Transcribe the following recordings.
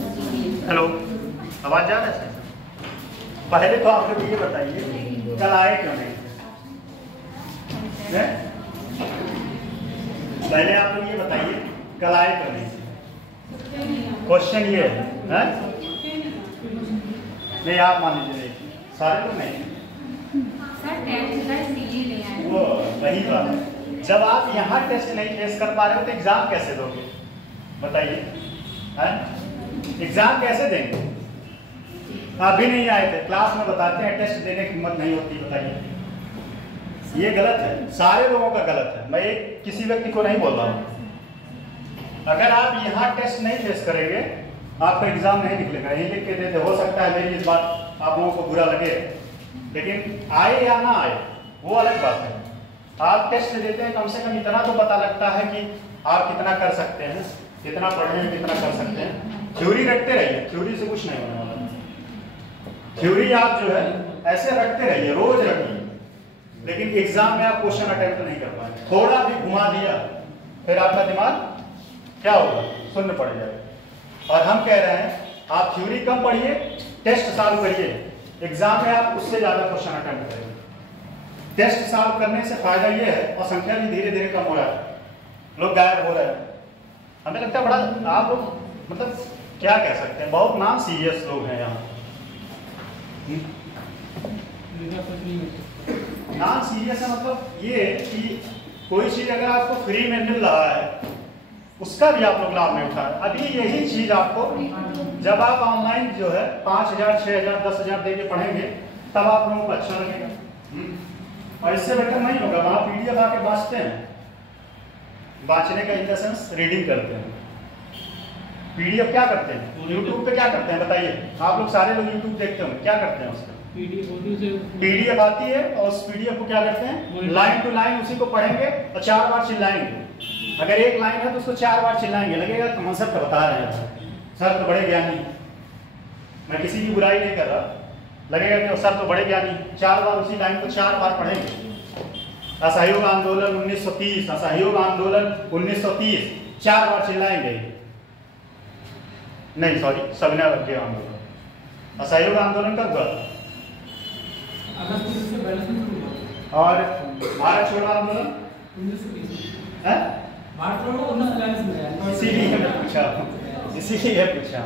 Hello, आवाज जा रहा है? पहले तो आप लोग ये बताइए कल आए क्यों नहीं? पहले आप लोग ये बताइए कल आए क्यों नहीं? क्वेश्चन ये है नहीं, आप मान लीजिए सारे लोग नहीं, वो वही बात है। जब आप यहाँ टेस्ट नहीं फेस कर पा रहे हो तो एग्जाम कैसे दोगे बताइए? एग्जाम कैसे देंगे? आप भी नहीं आए थे, क्लास में बताते हैं टेस्ट देने की हिम्मत नहीं होती, बताइए। ये गलत है, सारे लोगों का गलत है, मैं एक किसी व्यक्ति को नहीं बोल रहा हूँ। अगर आप यहाँ टेस्ट नहीं फेस करेंगे आपका एग्जाम नहीं निकलेगा। यही लिख के देते, हो सकता है मेरी इस बात आप लोगों को बुरा लगे, लेकिन आए या ना आए वो अलग बात है। आप टेस्ट देते हैं, कम से कम इतना तो पता लगता है कि आप कितना कर सकते हैं, कितना पढ़े हैं, कितना कर सकते हैं। थ्योरी रखते रहिए, थ्योरी से कुछ नहीं होने वाला। थ्योरी आप जो है ऐसे रखते रहिए, रोज रखिए, लेकिन एग्जाम में आप क्वेश्चन अटेम्प्ट नहीं कर पाए। थोड़ा भी घुमा दिया फिर आपका दिमाग क्या होगा, शून्य पड़ जाएगा। और हम कह रहे हैं आप थ्योरी कम पढ़िए, टेस्ट सॉल्व करिए, एग्जाम में आप उससे ज्यादा क्वेश्चन अटेम्प्ट करेंगे। टेस्ट सॉल्व करने से फायदा ये है, और संख्या भी धीरे धीरे कम हो रहा है, लोग गायब हो रहे हैं। हमें लगता है बड़ा आप लोग मतलब क्या कह सकते हैं, बहुत नाम सीरियस लोग हैं यहाँ। नाम सीरियस है मतलब ये कि कोई चीज अगर आपको फ्री में मिल रहा है उसका भी आप लोग लाभ नहीं उठा रहे। अभी यही चीज आपको जब आप ऑनलाइन जो है 5,000, 6,000, 10,000 दे के पढ़ेंगे तब आप लोगों को अच्छा लगेगा। और इससे बेटर नहीं होगा, वहां पीडीएफ आके बांचते हैं, बांचने का इन द सेंस रीडिंग करते हैं। पीडीएफ क्या करते हैं, यूट्यूब पे क्या करते हैं बताइए? आप लोग सारे लोग यूट्यूब देखते होंगे, क्या करते हैं उसका? पीडीएफ आती है और उस पीडीएफ को क्या करते हैं, लाइन टू लाइन उसी को पढ़ेंगे और 4 बार चिल्लाएंगे। अगर एक लाइन है तो उसको 4 बार चिल्लाएंगे, लगेगा कॉन्सेप्ट बता रहे हैं, सर तो बड़े ज्ञानी। मैं किसी की बुराई नहीं कर रहा, लगेगा कि सर तो बड़े ज्ञानी। 4 बार उसी लाइन को 4 बार पढ़ेंगे। असहयोग आंदोलन 1930, असहयोग आंदोलन 1930, 4 बार चिल्लाएंगे। नहीं सॉरी, सविनय अवज्ञा आंदोलन। असहयोग आंदोलन कब हुआ? और भारत छोड़ो आंदोलन इसीलिए पूछा।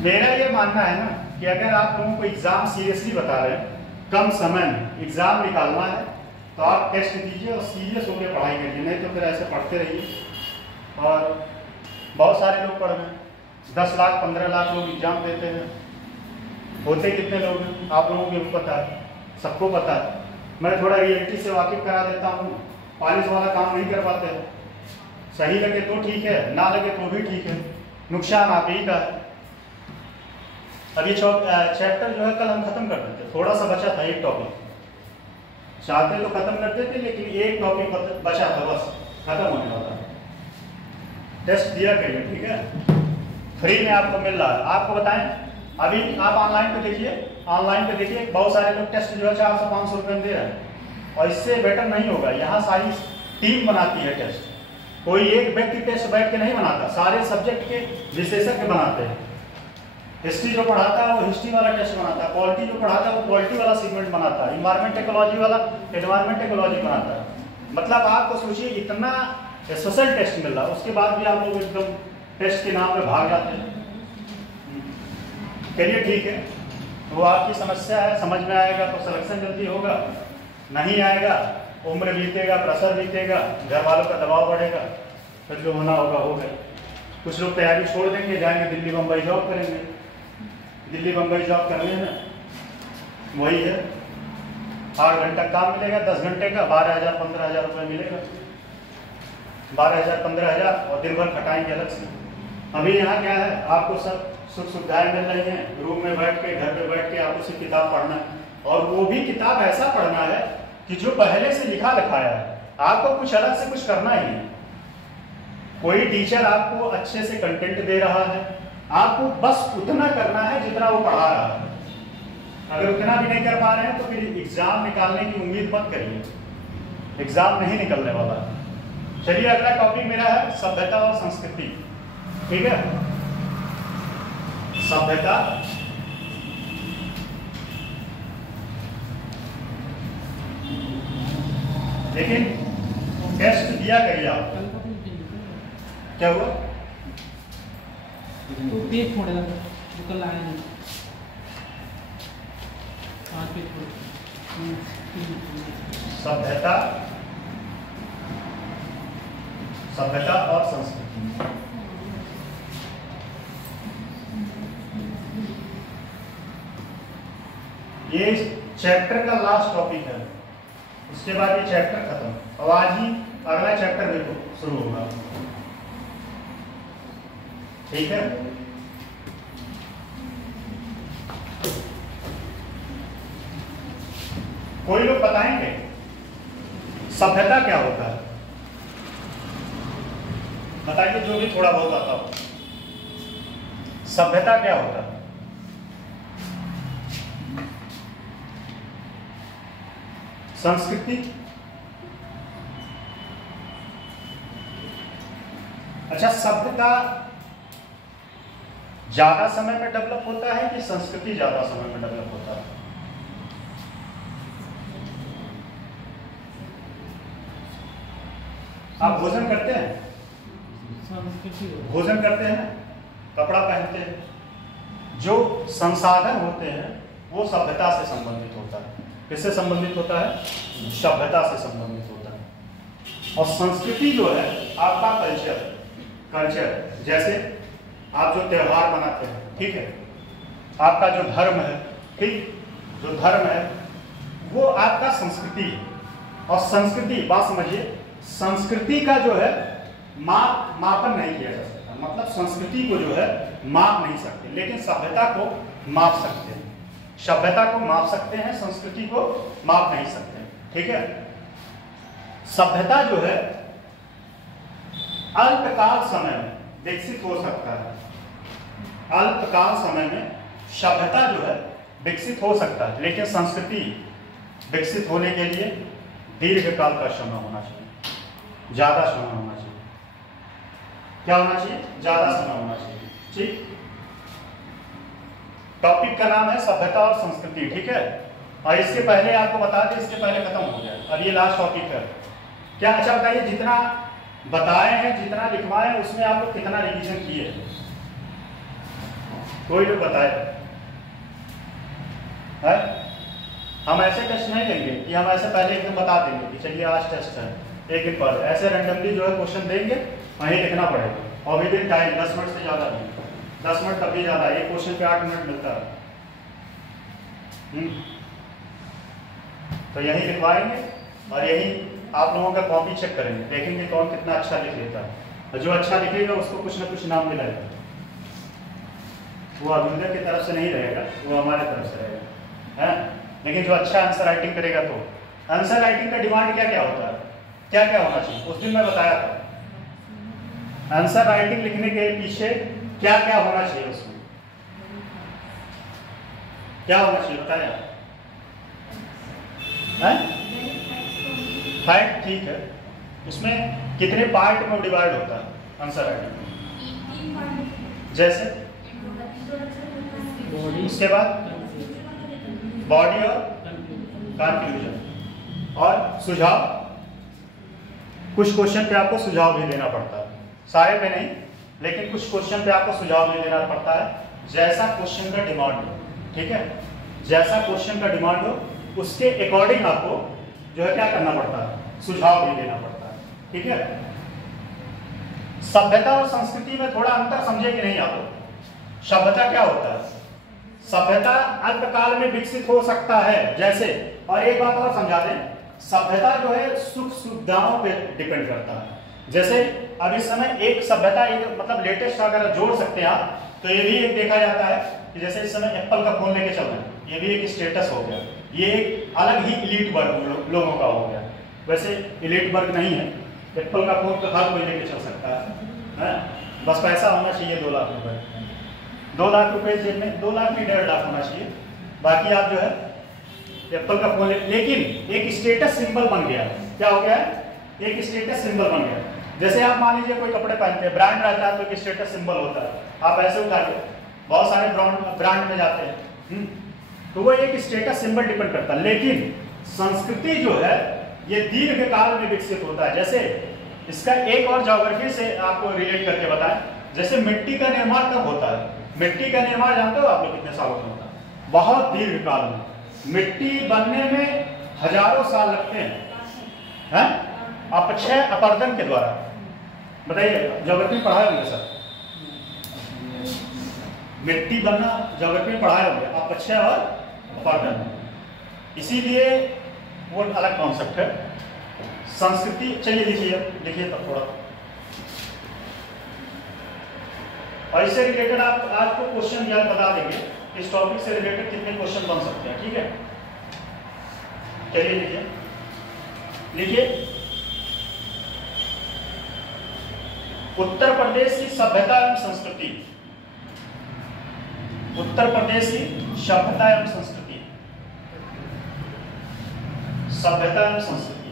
मेरा ये मानना है ना कि अगर आप लोगों को एग्जाम सीरियसली बता रहे हैं, कम समय में एग्जाम निकालना है तो आप टेस्ट दीजिए और सीरियस होकर पढ़ाई करिए, नहीं तो फिर ऐसे पढ़ते रहिए। और बहुत सारे लोग पढ़ रहे हैं, 10 लाख 15 लाख लोग एग्जाम देते हैं, होते कितने लोग हैं आप लोगों को भी पता है, सबको पता है। मैं थोड़ा रियलिटी से वाकिफ करा देता हूँ, पॉलिश वाला काम नहीं कर पाते। सही लगे तो ठीक है, ना लगे तो भी ठीक है, नुकसान आप ही का है। अब ये चैप्टर जो है कल हम खत्म कर देते, थोड़ा सा बचा था, एक टॉपिक चाहते तो खत्म कर देते, लेकिन एक टॉपिक बचा था, बस खत्म होने वाला है। टेस्ट दिया करिए, ठीक है, फ्री में आपको मिल रहा है। आपको बताएं, अभी आप ऑनलाइन पे देखिए, ऑनलाइन पे देखिए बहुत सारे लोग टेस्ट जो है 400-500 रुपये में दे रहे हैं, और इससे बेटर नहीं होगा। यहाँ सारी टीम बनाती है टेस्ट, कोई एक व्यक्ति टेस्ट बैठ के नहीं बनाता, सारे सब्जेक्ट के विशेषज्ञ बनाते हैं। हिस्ट्री जो पढ़ाता है वो हिस्ट्री वाला टेस्ट बनाता है, पॉलिटी जो पढ़ाता है वो पॉलिटी वाला सेगमेंट बनाता है, इन्वायरमेंट इकोलॉजी वाला इन्वायरमेंट इकोलॉजी बनाता है। मतलब आपको सोचिए इतना स्पेशल टेस्ट मिल रहा है, उसके बाद भी आप लोग एकदम टेस्ट के नाम पे भाग जाते हैं। चलिए ठीक है, वो आपकी समस्या है, समझ में आएगा तो सिलेक्शन जल्दी होगा, नहीं आएगा उम्र बीतेगा, प्रेशर बीतेगा, घर वालों का दबाव बढ़ेगा, फिर जो होना होगा हो गया। कुछ लोग तैयारी छोड़ देंगे, जाएंगे दिल्ली बम्बई जॉब करेंगे। दिल्ली बम्बई जॉब करने में वही है, 8 घंटा काम मिलेगा, 10 घंटे का 12,000 15,000 रुपये मिलेगा, 12,000 15,000, और दिन भर खटाएंगे अलग से। अभी यहाँ क्या है, आपको सब सुख सुविधाएं मिल रही हैं, रूम में बैठ के, घर पे बैठ के आपको सिर्फ किताब पढ़ना है, और वो भी किताब ऐसा पढ़ना है कि जो पहले से लिखा लिखाया है, आपको कुछ अलग से कुछ करना ही नहीं। कोई टीचर आपको अच्छे से कंटेंट दे रहा है, आपको बस उतना करना है जितना वो पढ़ा रहा है। अगर उतना भी नहीं कर पा रहे हैं तो फिर एग्जाम निकालने की उम्मीद मत करिए, एग्जाम नहीं निकलने वाला है। चलिए अगला टॉपिक मेरा है सभ्यता और संस्कृति, ठीक है। सभ्यता, लेकिन टेस्ट दिया करिए आप। क्या हुआ? तो पेज छोड़ दो तो कल आए नहीं। आज पेज छोड़। सभ्यता, सभ्यता और संस्कृति। ये चैप्टर का लास्ट टॉपिक है, उसके बाद ये चैप्टर खत्म। अब आज ही अगला चैप्टर देखो शुरू होगा, ठीक है? कोई लोग बताएंगे सभ्यता क्या होता है? बताइए, जो भी थोड़ा बहुत आता हो। सभ्यता क्या होता है? संस्कृति, अच्छा, सभ्यता ज्यादा समय में डेवलप होता है कि संस्कृति ज्यादा समय में डेवलप होता है? आप भोजन करते हैं? भोजन करते हैं, कपड़ा पहनते हैं। जो संसाधन होते हैं वो सभ्यता से संबंधित होता है। किससे संबंधित होता है? सभ्यता से संबंधित होता है। और संस्कृति जो है आपका कल्चर, कल्चर जैसे आप जो त्योहार मनाते हैं, ठीक है, आपका जो धर्म है, ठीक, जो धर्म है वो आपका संस्कृति है। और संस्कृति, बात समझिए, संस्कृति का जो है मापन नहीं किया जा सकता। मतलब संस्कृति को जो है माप नहीं सकते, लेकिन सभ्यता को माप सकते हैं। सभ्यता को माप सकते हैं, संस्कृति को माप नहीं सकते, ठीक है? सभ्यता जो है अल्पकाल समय में विकसित हो सकता है। अल्पकाल समय में सभ्यता जो है विकसित हो सकता है, लेकिन संस्कृति विकसित होने के लिए दीर्घकाल का समय होना चाहिए, ज्यादा समय होना चाहिए। क्या होना चाहिए? ज्यादा समय होना चाहिए, ठीक। टॉपिक का नाम है सभ्यता और संस्कृति, ठीक है? और इसके पहले आपको बता दें, इसके पहले खत्म हो गया, अब ये लास्ट टॉपिक है। क्या, अच्छा बताइए, जितना बताए हैं, जितना लिखवाए हैं, उसमें आप लोग कितना रिवीजन किए हैं? कोई लोग बताए है? हम ऐसे टेस्ट नहीं लेंगे कि हम ऐसे पहले एकदम बता देंगे कि चलिए आज टेस्ट है, एक एक बार ऐसे रैंडमली जो है क्वेश्चन देंगे, वहीं लिखना पड़ेगा। और विद इन टाइम 10 मिनट से ज़्यादा नहीं, 10 मिनट तब भी ज़्यादा, एक क्वेश्चन पे 8 मिनट मिलता है। तो यही लिखवाएंगे और यही आप लोगों का कॉपी चेक करेंगे, देखेंगे कौन कितना अच्छा लिख लेता है। और जो अच्छा लिखेगा उसको कुछ ना कुछ इनाम मिलेगा। वो अभिनंदन की तरफ से नहीं रहेगा, वो हमारे तरफ से रहेगा, है? लेकिन जो अच्छा आंसर राइटिंग करेगा, तो आंसर राइटिंग का डिमांड क्या क्या होता है, क्या क्या होना चाहिए? उस दिन मैं बताया था, आंसर राइटिंग लिखने के पीछे क्या क्या होना चाहिए, उसमें क्या होना चाहिए बताया? फैक्ट, ठीक है। उसमें कितने पार्ट में डिवाइड होता है आंसर राइटिंग? जैसे उसके बाद बॉडी और कंक्लूजन और सुझाव। कुछ क्वेश्चन पे आपको सुझाव भी देना पड़ता है, सारे पे नहीं, लेकिन कुछ क्वेश्चन पे आपको सुझाव भी देना पड़ता है, जैसा क्वेश्चन का डिमांड हो, ठीक है? जैसा क्वेश्चन का डिमांड हो उसके अकॉर्डिंग आपको जो है क्या करना पड़ता है, सुझाव भी देना पड़ता है, ठीक है? सभ्यता और संस्कृति में थोड़ा अंतर समझे कि नहीं आप लोग? सभ्यता क्या होता है? सभ्यता अल्पकाल में विकसित हो सकता है, जैसे, और एक बात और समझा दें, सभ्यता जो है सुख सुविधाओं पे डिपेंड करता है। जैसे अब इस समय एक सभ्यता, एक मतलब लेटेस्ट अगर जोड़ सकते हैं आप, तो ये भी एक देखा जाता है कि जैसे इस समय एप्पल का फोन लेके चल रहे हैं, ये भी एक स्टेटस हो गया, ये एक अलग ही इलीट वर्ग लोगों का हो गया। वैसे इलीट वर्ग नहीं है, एप्पल का फोन तो हर कोई लेके चल सकता है? बस पैसा होना चाहिए 2 लाख रुपए, 2 लाख रुपए जेब में, 2 लाख नहीं 1.5 लाख होना चाहिए, बाकी आप जो है एप्पल का फोन लेकिन एक स्टेटस सिंबल बन गया। क्या हो गया है? एक स्टेटस सिंबल बन गया। जैसे आप मान लीजिए कोई कपड़े पहनते हैं, ब्रांड रहता है तो एक स्टेटस सिंबल होता है, आप ऐसे उठा के बहुत सारे ब्रांड में जाते हैं। तो वो एक स्टेटस सिंबल डिपेंड करता है। लेकिन संस्कृति जो है ये दीर्घ काल में विकसित होता है। जैसे इसका एक और ज्योग्राफी से आपको रिलेट करके बताएं, जैसे मिट्टी का निर्माण कब होता है? मिट्टी का निर्माण जानते हो आप लोग कितने सालों में होता है? बहुत दीर्घ काल में। मिट्टी बनने में हजारों साल लगते हैं, अपक्षय अपरदन के द्वारा। बताइए, ज्योग्राफी में पढ़ाए होंगे सर, मिट्टी बनना ज्योग्राफी में पढ़ाए होंगे, अपक्षय और अपरदन। इसीलिए वो अलग कॉन्सेप्ट है। संस्कृति, चलिए लिखिए तब थोड़ा। और इससे रिलेटेड आपको क्वेश्चन याद बता देंगे, इस टॉपिक से रिलेटेड कितने क्वेश्चन बन सकते हैं, ठीक है? चलिए लिखिए। उत्तर प्रदेश की सभ्यता एवं संस्कृति। उत्तर प्रदेश की सभ्यता एवं संस्कृति। सभ्यता एवं संस्कृति।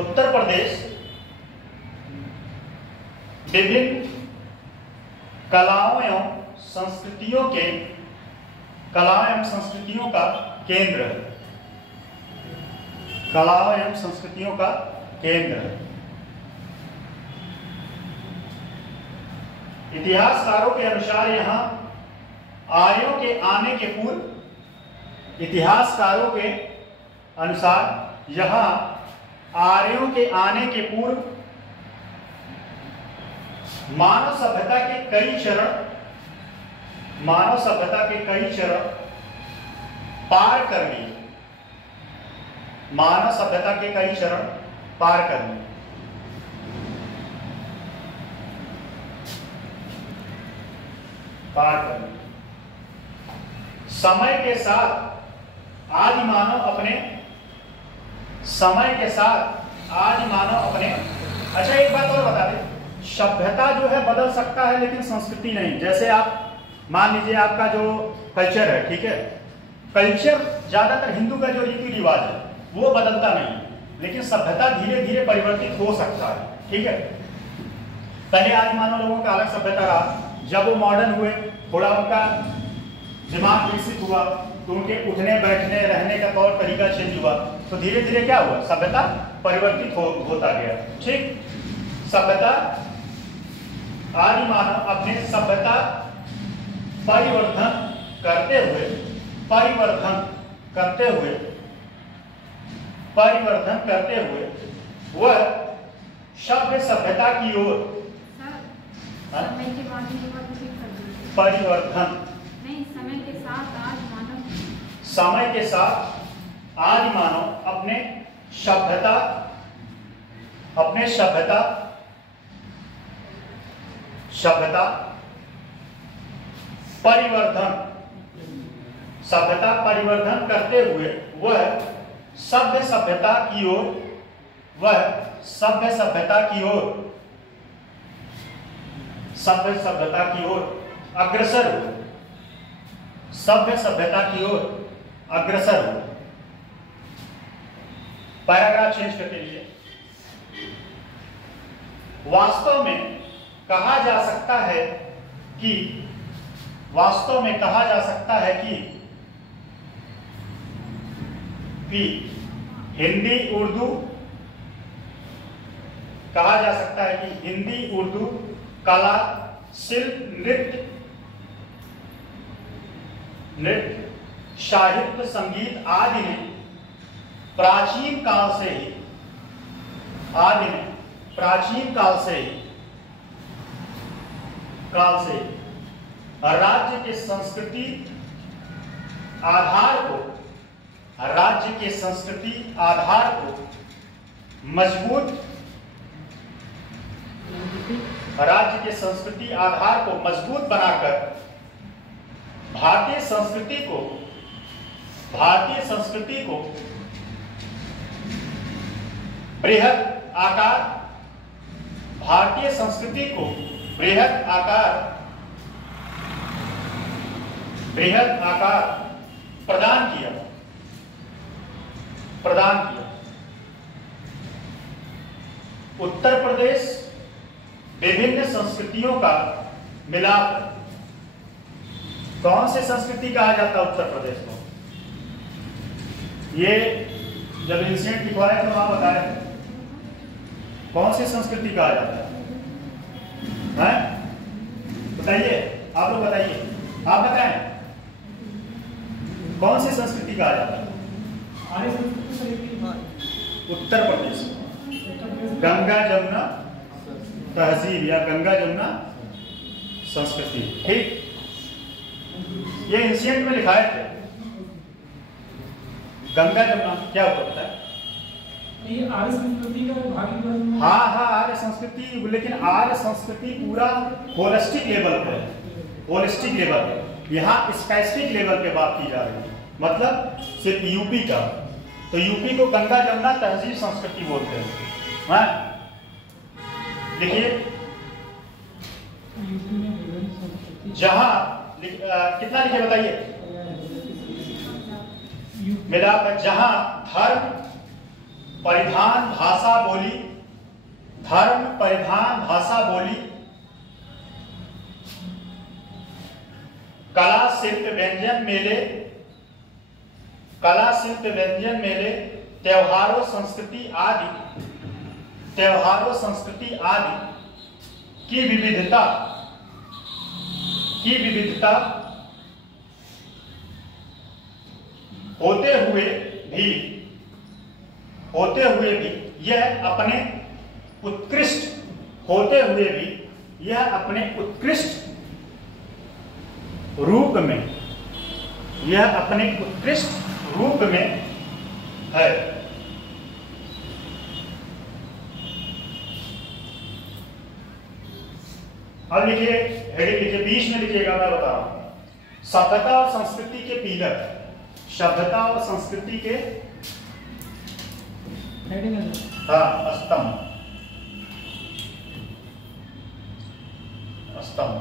उत्तर प्रदेश विभिन्न कलाओं एवं संस्कृतियों का केंद्र है। कलाओं एवं संस्कृतियों का केंद्र है। इतिहासकारों के अनुसार यहां आर्यों के आने के पूर्व, इतिहासकारों के अनुसार यहां आर्यों के आने के पूर्व मानव सभ्यता के कई चरण पार कर लिए। मानव सभ्यता के कई चरण पार कर लिए। समय के साथ आज मानव अपने अच्छा, एक बात और बता दें, सभ्यता जो है बदल सकता है लेकिन संस्कृति नहीं। जैसे आप मान लीजिए आपका जो कल्चर है, ठीक है, कल्चर ज्यादातर हिंदू का जो रीति रिवाज है वो बदलता नहीं, लेकिन सभ्यता धीरे धीरे परिवर्तित हो सकता है, ठीक है। पहले आदि मानव लोगों का अलग सभ्यता रहा, जब वो मॉडर्न हुए, थोड़ा उनका दिमाग विकसित हुआ, तो उनके उठने बैठने रहने का तौर तरीका चेंज हुआ, तो धीरे धीरे क्या हुआ, सभ्यता परिवर्तित होता गया, ठीक। सभ्यता, आदि मानव अपने सभ्यता परिवर्धन करते हुए वह सभ्य सभ्यता की ओर परिवर्धन, समय के साथ आदि मानव अपने सभ्यता परिवर्धन करते हुए वह सभ्य सभ्यता की ओर अग्रसर हो। पैराग्राफ चेंज करके लिए, वास्तव में कहा जा सकता है कि हिंदी उर्दू कला शिल्प नृत्य साहित्य संगीत आदि ने प्राचीन काल से ही राज्य के संस्कृति आधार को मजबूत बनाकर भारतीय संस्कृति को बृहद आकार प्रदान किया। उत्तर प्रदेश विभिन्न संस्कृतियों का मिलाप है। कौन से संस्कृति कहा जाता है उत्तर प्रदेश को? ये जब एंशिएंट लिखवाया तो वहां बताया था कौन सी संस्कृति कहा जाता है? बताइए, आप लोग बताइए, आप बताएं कौन सी संस्कृति कहा जाता है? उत्तर प्रदेश, गंगा जमुना तहजीब या गंगा जमुना संस्कृति। ठीक, ये एंशिएंट में लिखाए थे। गंगा जमुना क्या होता है? ये आर्य संस्कृति का भाग है। हाँ हाँ, आर्य संस्कृति, लेकिन आर्य संस्कृति पूरा होलिस्टिक लेवल पे है। होलिस्टिक लेवल पे, यहाँ स्पेसिफिक लेवल पे बात की जा रही है, मतलब सिर्फ यूपी का। तो यूपी को गंगा जमुना तहजीब संस्कृति बोलते हैं। हाँ लिखिए, जहाँ कितना लिखे बताइए? मिलाप है। जहाँ धर्म परिधान भाषा बोली, धर्म परिधान भाषा बोली, कला शिल्प व्यंजन मेले, कला शिल्प व्यंजन मेले, त्योहारों संस्कृति आदि, त्योहारों संस्कृति आदि की विविधता होते हुए भी यह अपने उत्कृष्ट होते हुए भी यह अपने उत्कृष्ट रूप में, यह अपने उत्कृष्ट रूप में है। अब लिखिए, हेडिंग लिखिए, बीच में लिखिएगा, मैं बता रहा हूं। सभ्यता और संस्कृति के पिलर, सभ्यता और संस्कृति के स्तंभ, स्तंभ,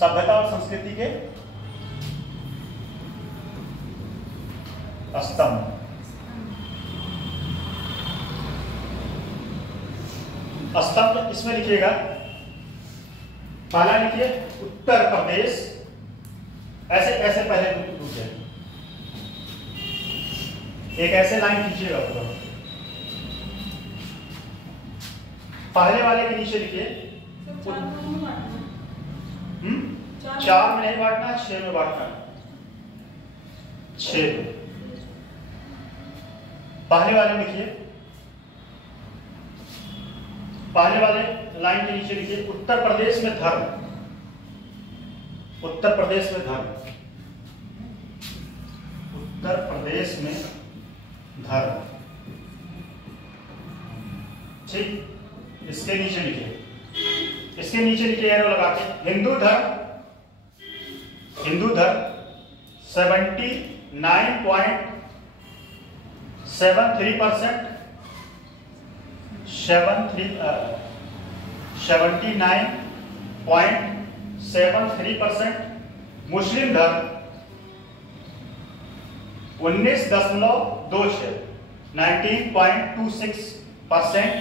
सभ्यता और संस्कृति के स्तंभ। स्तंभ इसमें लिखिएगा, पहला लिखिए उत्तर प्रदेश, ऐसे ऐसे पहले रुकिए, एक ऐसे लाइन खींचिएगा पूरा, पहले वाले के नीचे लिखिए। 4 में नहीं बांटना, 6 में बांटना। 6 पहले वाले लिखिए, पहले वाले लाइन के नीचे लिखिए उत्तर प्रदेश में धर्म, उत्तर प्रदेश में धर्म, उत्तर प्रदेश में धर्म। ठीक, इसके नीचे लिखिए, इसके नीचे लिखिए एरो लगा के, हिंदू धर्म, हिंदू धर्म 79.73%, 79.73%, मुस्लिम धर्म 19.26, 19.26%,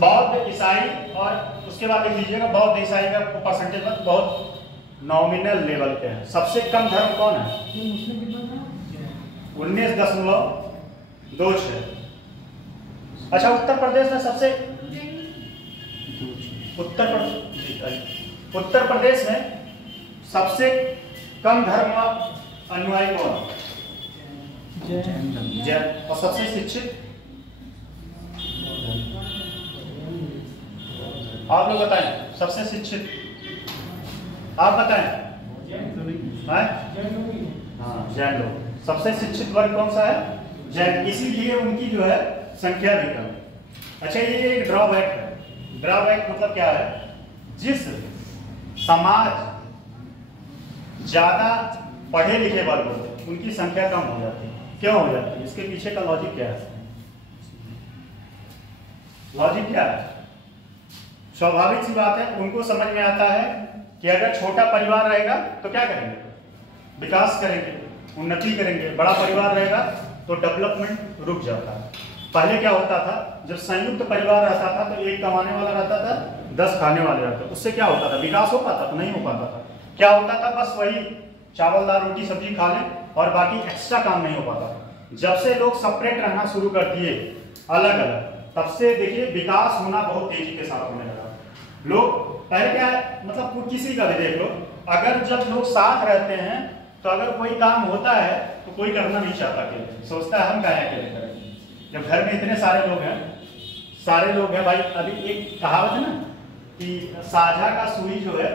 बौद्ध ईसाई, और उसके बाद देख लीजिएगा बौद्ध ईसाई का परसेंटेज बहुत नॉमिनल लेवल पे है। सबसे कम धर्म कौन है? 19.26। अच्छा, उत्तर प्रदेश में सबसे उत्तर प्रदेश में सबसे कम धर्म अनुयायी कौन है? जैन। और सबसे शिक्षित आप लोग बताएं, सबसे शिक्षित आप बताएं। हाँ, जैन लोग। सबसे शिक्षित वर्ग कौन सा है? जैन। इसीलिए उनकी जो है संख्या भी कम है। अच्छा, ये एक ड्रॉबैक है। ड्रॉबैक मतलब क्या है? जिस समाज ज्यादा पढ़े लिखे वर्ग होते हैं उनकी संख्या कम हो जाती है। क्यों हो जाती है? इसके पीछे का लॉजिक क्या है? लॉजिक क्या है? स्वाभाविक सी बात है, उनको समझ में आता है कि अगर छोटा परिवार रहेगा तो क्या करेंगे? विकास करेंगे, उन्नति करेंगे। बड़ा परिवार रहेगा तो डेवलपमेंट रुक जाता है। पहले क्या होता था, जब संयुक्त परिवार रहता था तो एक कमाने वाला रहता था, 10 खाने वाले रहते, उससे क्या होता था, विकास हो पाता था? नहीं हो पाता था। क्या होता था, बस वही चावल दाल रोटी सब्जी खा लें और बाकी एक्स्ट्रा काम नहीं हो पाता था। जब से लोग सेपरेट रहना शुरू कर दिए अलग अलग, तब से देखिए विकास होना बहुत तेजी के साथ होने लगा। लोग पहले क्या है, मतलब किसी का भी देख लो, अगर जब लोग साथ रहते हैं तो अगर कोई काम होता है तो कोई करना नहीं चाहता, अकेले सोचता है हम काहे अकेले करें। जब घर में इतने सारे लोग हैं भाई, अभी एक कहावत है ना कि साझा का सुई जो है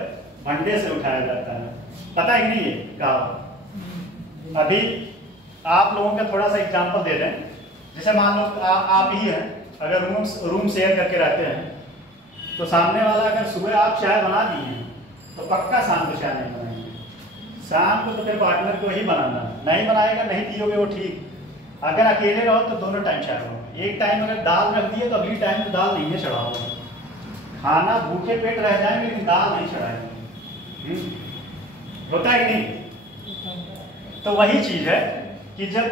भंडे से उठाया जाता है, पता है कि नहीं ये कहावत? अभी आप लोगों का थोड़ा सा एग्जांपल दे दें, जैसे मान लो आप ही हैं, अगर रूम शेयर करके रहते हैं तो सामने वाला अगर सुबह आप चाय बना दिए हैं तो पक्का शाम को चाय नहीं बनाएंगे। शाम को तो फिर पार्टनर को ही बनाना, नहीं बनाएगा, नहीं पियोगे वो ठीक। अगर अकेले रहो तो दोनों टाइम चाय बनाओ। एक टाइम अगर दाल रख दिए तो अगली टाइम तो दाल नहीं है चढ़ाओगे। खाना भूखे पेट रह जाएंगे लेकिन दाल नहीं चढ़ाएंगे। होता है कि नहीं? तो वही चीज है कि जब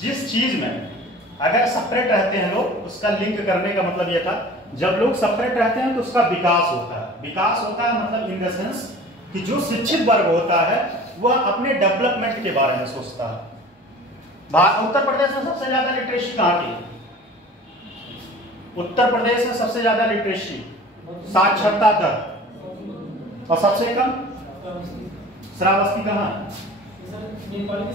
जिस चीज में अगर सेपरेट रहते हैं लोग, उसका लिंक करने का मतलब यह था, जब लोग सेपरेट रहते हैं तो उसका विकास होता है। विकास होता है मतलब इन द सेंस कि जो शिक्षित वर्ग होता है वह अपने डेवलपमेंट के बारे में सोचता है। उत्तर प्रदेश में सबसे ज्यादा लिटरेसी कहाँ की? उत्तर प्रदेश में सबसे ज्यादा लिटरेसी, साक्षरता दर, और सबसे कम श्रावस्ती कहाँ? नेपाल की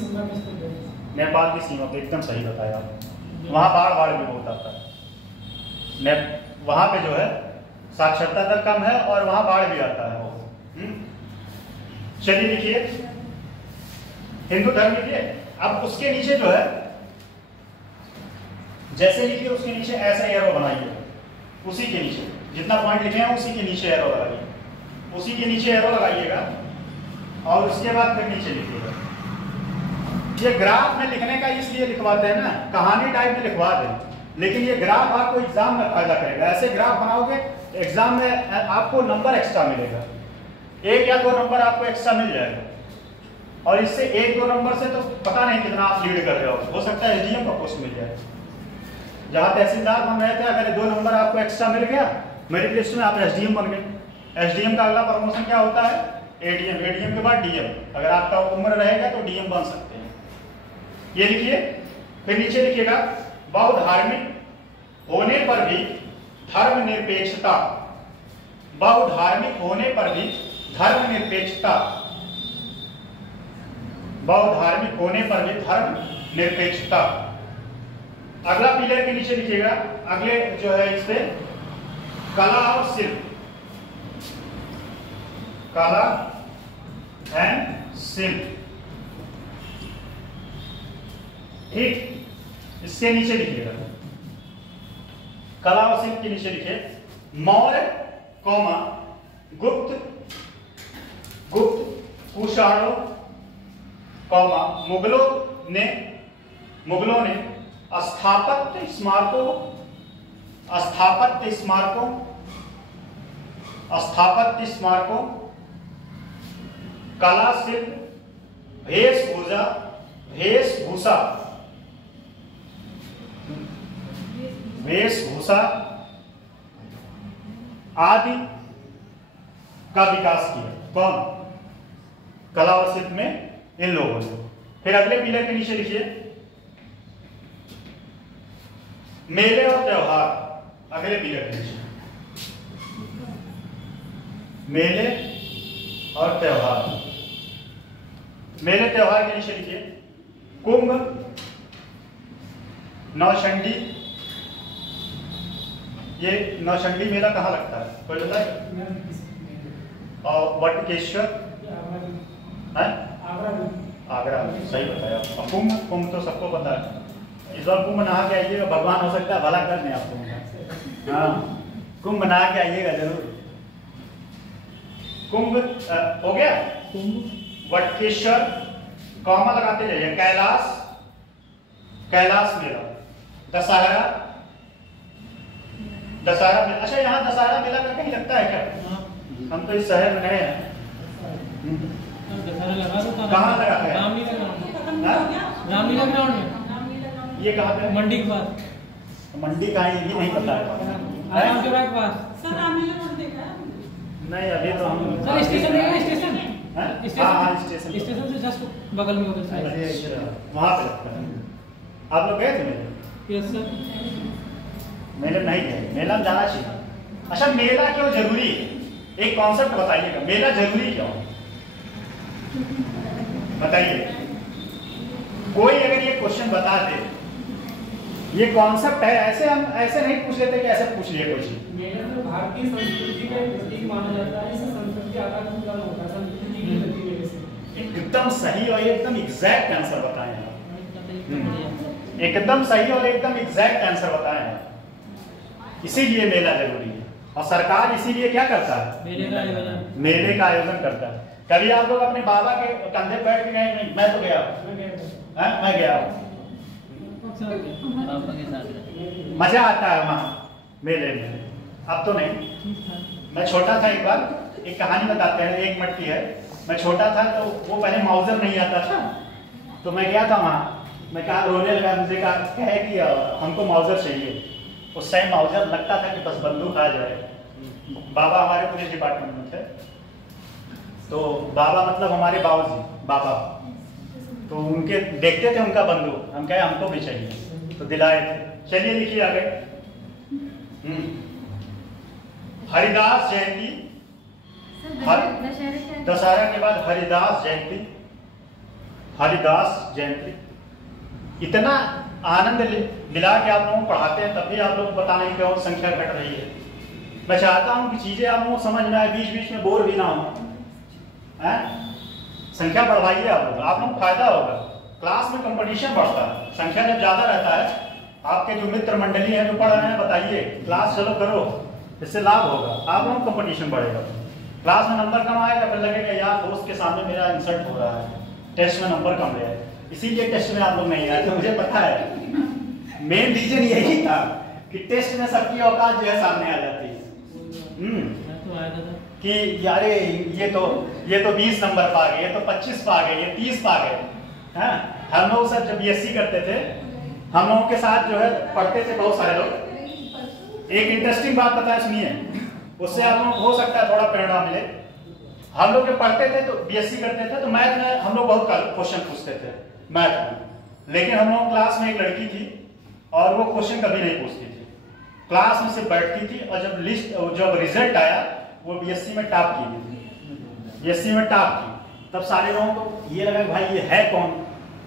सीमा पे। एकदम सही बताया आप। वहां बाढ़ भी बहुत आता है। वहां पे जो है साक्षरता दर कम है और वहां बाढ़ भी आता है। चलिए लिखिए, हिंदू धर्म लिखिए। अब उसके नीचे जो है, जैसे लिखिए उसके नीचे ऐसा एरो बनाइए, उसी के नीचे जितना पॉइंट लिखे हैं उसी के नीचे एरो लगाइए, उसी के नीचे एरो लगाइएगा और उसके बाद फिर नीचे लिखिएगा। ये ग्राफ में लिखने का इसलिए लिखवाते हैं ना, कहानी टाइप में लिखवा दें, लेकिन ये ग्राफ आपको एग्जाम में फायदा करेगा। ऐसे ग्राफ बनाओगे एग्जाम में आपको नंबर एक्स्ट्रा मिलेगा, 1 या 2 नंबर आपको एक्स्ट्रा मिल जाएगा। और इससे 1-2 नंबर से तो पता नहीं कितना आप लीड कर रहे हो सकता है एसडीएम का पोस्ट मिल जाए। जहां तहसीलदार बन रहे थे, अगर 2 नंबर आपको एक्स्ट्रा मिल गया मेरिट लिस्ट में, आप एसडीएम बन गए। एसडीएम का अगला प्रमोशन क्या होता है? एडीएम, एडीएम के बाद डीएम। अगर आपका उम्र रहेगा तो डीएम बन सकते हैं। ये लिखिए, फिर नीचे लिखिएगा बहुधार्मिक होने पर भी धर्मनिरपेक्षता। बहुधार्मिक होने पर भी धर्मनिरपेक्षता, बहुधार्मिक होने पर भी धर्मनिरपेक्षता। अगला पिलर के नीचे लिखिएगा, अगले जो है इस पे कला और शिल्प, कला एंड शिल्प। ठीक, इसके नीचे लिखिएगा कला और शिल्प के नीचे लिखिए मौर्य कौमा गुप्त, कुषाणों कौमा मुगलों ने स्थापत्य स्मारकों, कला शिल्प, वेशभूषा आदि का विकास किया। कौन? कला और शिल्प में इन लोगों ने। फिर अगले पिलर के नीचे लिखिए मेले और त्योहार। अगले पिलर के नीचे मेले और त्योहार। मेले त्योहार के नीचे लिखिए कुंभ, नौचंडी। ये नौचंडी मेला कहाँ लगता है, कोई पता है? और वटकेश्वर है आगरा, सही बताया। कुंभ तो सबको पता है। इस बार कुंभ नहा के आइएगा, भगवान हो सकता है भला कर दें आपको। हाँ, कुंभ नहा के आइएगा जरूर। कुंभ हो गया। वटकेश्वर, कॉमा लगाते जाइए, कैलाश मेला, दशहरा मेला। अच्छा, यहाँ दशहरा मेला का कहीं लगता है क्या? हम तो इस शहर में नए हैं। कहाँ लगाते हैं? रामलीला ग्राउंड में। ये कहाँ पे? मंडी के बाद। मंडी कहाँ है ये भी नहीं पता है। आराम के बाद पास सर रामलीला रोड देखा है? नहीं अभी तो हम सर स्टेशन है ना, स्टेशन हाँ, स्टेशन स्टेशन से जस्ट बगल में होगा साइड। वहाँ पे लगता है। आप लोग गए थे मेले? Yes sir. मेले नहीं गए, मेला में जाना चाहिए। अच्छा मेला क्यों जरूरी है? एक कॉन्सेप्ट बताइएगा, मेला जरूरी क्यों है? बताइए। कोई अगर ये क्वेश्चन बता दे, ये कॉन्सेप्ट है, ऐसे हम ऐसे नहीं पूछ लेते कि ऐसे पूछ लिए कोई चीज। मेला तो भारतीय संस्कृति का एक प्रतीक माना जाता है, इससे संस्कृति आकार पूर्ण होता है, संस्कृति की गति मेले से। एकदम सही और एकदम एग्जैक्ट आंसर बताए हैं। एकदम सही और एकदम एग्जैक्ट आंसर बताए हैं। इसीलिए मेला जरूरी है और सरकार इसीलिए क्या करता है? मेले का आयोजन करता है। कभी आप लोग अपने बाबा के कंधे बैठ के गए? नहीं, मैं तो गया हूँ, मैं गया हूँ। मजा आता है वहाँ मेले में। अब तो नहीं, मैं छोटा था एक बार, एक कहानी बताते हैं, एक मिनट की है। मैं छोटा था तो वो पहले माउजर नहीं आता था, तो मैं गया था वहाँ। मैं कहा, रोने लगा, मुझे कहे कि हमको माउजर चाहिए। उस टाइम माउजर लगता था कि बस बंदूक आ जाए। बाबा हमारे पुलिस डिपार्टमेंट में थे, तो बाबा मतलब हमारे बाबूजी बाबा, तो उनके देखते थे उनका बंदूक, हम कहे हमको भी चाहिए, तो दिलाए थे। चलिए लिखिए आगे। हरिदास जयंती, दशहरा के बाद हरिदास जयंती, हरिदास जयंती। इतना आनंद दिला के आप लोगों को पढ़ाते हैं, तब भी आप लोग पता नहीं क्यों संख्या घट रही है। मैं चाहता हूं कि चीजें आप लोगों को समझ में आए, बीच बीच में बोर भी ना हो। संख्या बढ़वाइए आप लोगों को फायदा होगा। क्लास में कंपटीशन बढ़ता है, संख्या जब ज्यादा रहता है, आपके जो मित्र मंडली है जो पढ़ रहे हैं, बताइए क्लास चलो करो, इससे लाभ होगा, आप लोगों को कंपटीशन बढ़ेगा। क्लास में नंबर कम आएगा, फिर लगेगा यार दोस्त के सामने मेरा इंसल्ट हो रहा है, टेस्ट में नंबर कम है, इसीलिए टेस्ट में आप लोग नहीं आए। तो मुझे पता है मेन रीजन यही था कि टेस्ट में सबकी औकात जो है सामने आ जाती है। कि यारे ये तो 20 नंबर पा गए, ये तो 25 पा गए, ये 30 पा गए। हम लोग सर जब बीएससी करते थे, हम लोगों के साथ जो है पढ़ते थे बहुत सारे लोग। एक इंटरेस्टिंग बात बताए सुनिए, उससे आप लोगों को हो सकता है थोड़ा प्रेरणा मिले। हम लोग जब पढ़ते थे तो बीएससी करते थे, तो मैथ में हम लोग बहुत क्वेश्चन पूछते थे मैथ में, लेकिन हम लोग क्लास में एक लड़की थी और वो क्वेश्चन कभी नहीं पूछती थी, क्लास में सिर्फ बैठती थी। और जब रिजल्ट आया, वो बीएससी में टॉप की, बीएससी में टॉप की, तब सारे लोगों को ये लगा भाई ये है कौन,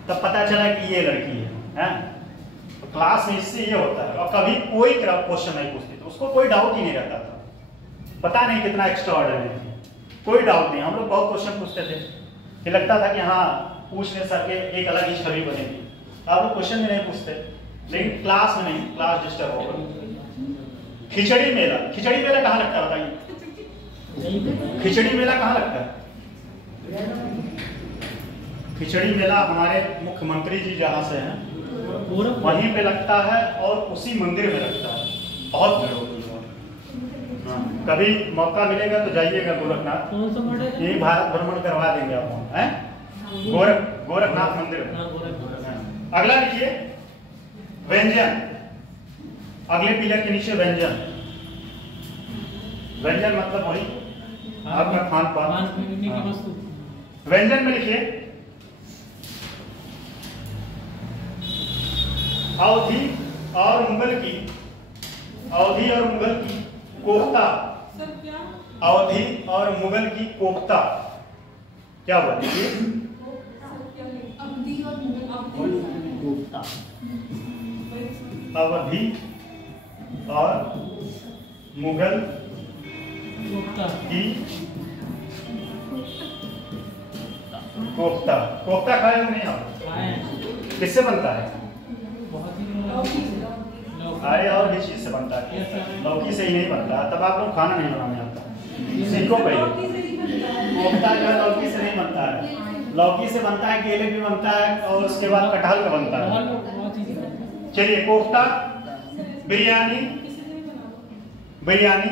तब पता चला कि ये लड़की है। तो क्लास में इससे ये होता है। और कभी कोई क्वेश्चन नहीं पूछती थी, उसको कोई डाउट ही नहीं रहता था, पता नहीं कितना एक्स्ट्रा ऑर्डिनरी थी, कोई डाउट नहीं। हम लोग बहुत क्वेश्चन पूछते थे कि लगता था कि हाँ पूछने सर के एक अलग ही छवि बनेगी। आप लोग क्वेश्चन भी नहीं पूछते, लेकिन क्लास में नहीं, क्लास डिस्टर्ब होगा। खिचड़ी मेला, खिचड़ी मेला कहाँ लगता है बताइए? खिचड़ी मेला कहाँ लगता है? खिचड़ी मेला हमारे मुख्यमंत्री जी जहाँ से हैं वहीं पे लगता है और उसी मंदिर में लगता है, बहुत भीड़ होती है। कभी मौका मिलेगा तो जाइएगा गोरखनाथ, यही भारत भ्रमण करवा देंगे आपको। गोरखनाथ मंदिर में। अगला लिखिए व्यंजन, अगले पिलर के नीचे व्यंजन। व्यंजन मतलब वही आपका खान पान। व्यंजन में लिखिए अवधि और मुगल की, अवधि और मुगल की कोफ्ता। अवधि और मुगल की कोफ्ता क्या हुआ? देखिए अवधि और मुगल की कोफ्ता। कोफ्ता खाए हो नहीं आप? किससे बनता है? खाए और भी चीज से बनता है, लौकी से ही नहीं बनता। तब आप लोग खाना नहीं बनाने आता, सीखो पहले। कोफ्ता जो है लौकी से नहीं बनता है, लौकी से बनता है, केले भी बनता है और उसके बाद कटहल का बनता है। चलिए कोफ्ता, बिरयानी, बिरयानी,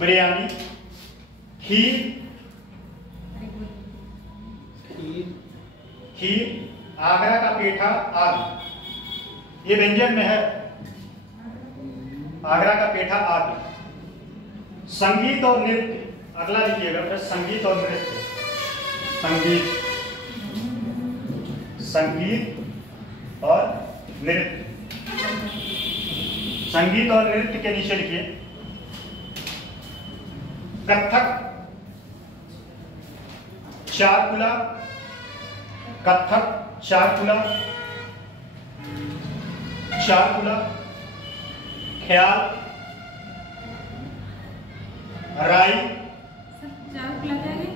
बिरयानी, खीर, खीर, आगरा का पेठा आदि। ये व्यंजन में है। आगरा का पेठा आदि। संगीत और नृत्य, अगला लिखिएगा फिर, संगीत और नृत्य। संगीत, संगीत और नृत्य। संगीत और नृत्य के नीचे लिखिए कथक, चारकुला, कथक, चारकुला, चारकुला, ख्याल, राई,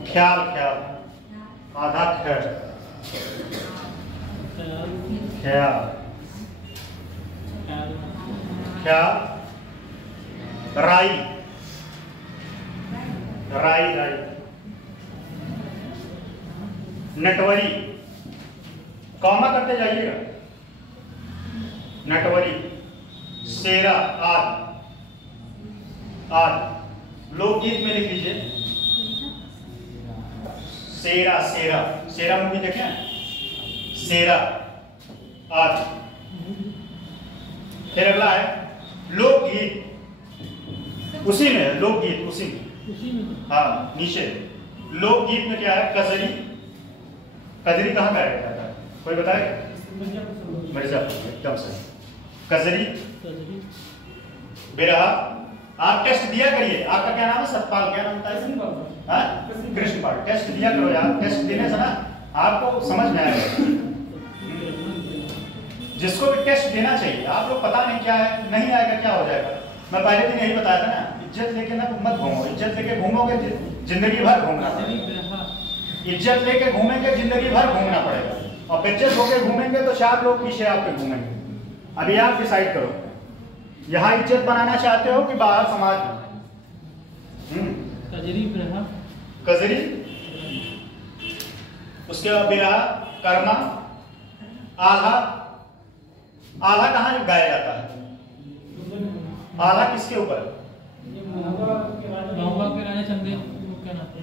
ख्याल, ख्याल, आधा ख्याल, ख्याल, ख्याल, राई, राई, राई, नटवरी, कॉमा करते जाइएगा, नटवरी, सेरा, आदि, आदि। लोकगीत में लिख लीजिए सेरा, सेरा, सेरा मूवी देखे हैं, सेरा, आदि। फिर अगला है लोकगीत, उसी में है लोकगीत, उसी में, हाँ नीचे। लोकगीत में क्या है, कजरी। कजरी कहाँ गाया जाता है, कोई बताएगा? मिर्जापुर, एकदम सही। कजरी, बिरहा। आप टेस्ट दिया करिए, आपका क्या नाम है? सतपाल, क्या नाम था? कृष्णपाल। टेस्ट दिया करो यार, टेस्ट देने से ना आपको समझ में आएगा। जिसको भी टेस्ट देना चाहिए। आप लोग पता नहीं क्या है, नहीं आएगा क्या हो जाएगा। मैं पहले दिन यही बताया था ना, इज्जत लेके ना मत घूमो, इज्जत लेके घूमोगे जिंदगी भर घूमना पड़ेगा। इज्जत लेके घूमेंगे जिंदगी भर घूमना पड़ेगा, और बेइज्जत होके घूमेंगे तो 4 लोग पीछे आपके घूमेंगे। अभी आप डिसाइड करो, यहाँ इज्जत बनाना चाहते हो कि बाहर समाज में? कजरी, बिरहा, कजरी, उसके बाद बिरहा, कर्मा, आल्हा। आल्हा कहाँ गाया जाता है? आल्हा किसके ऊपर?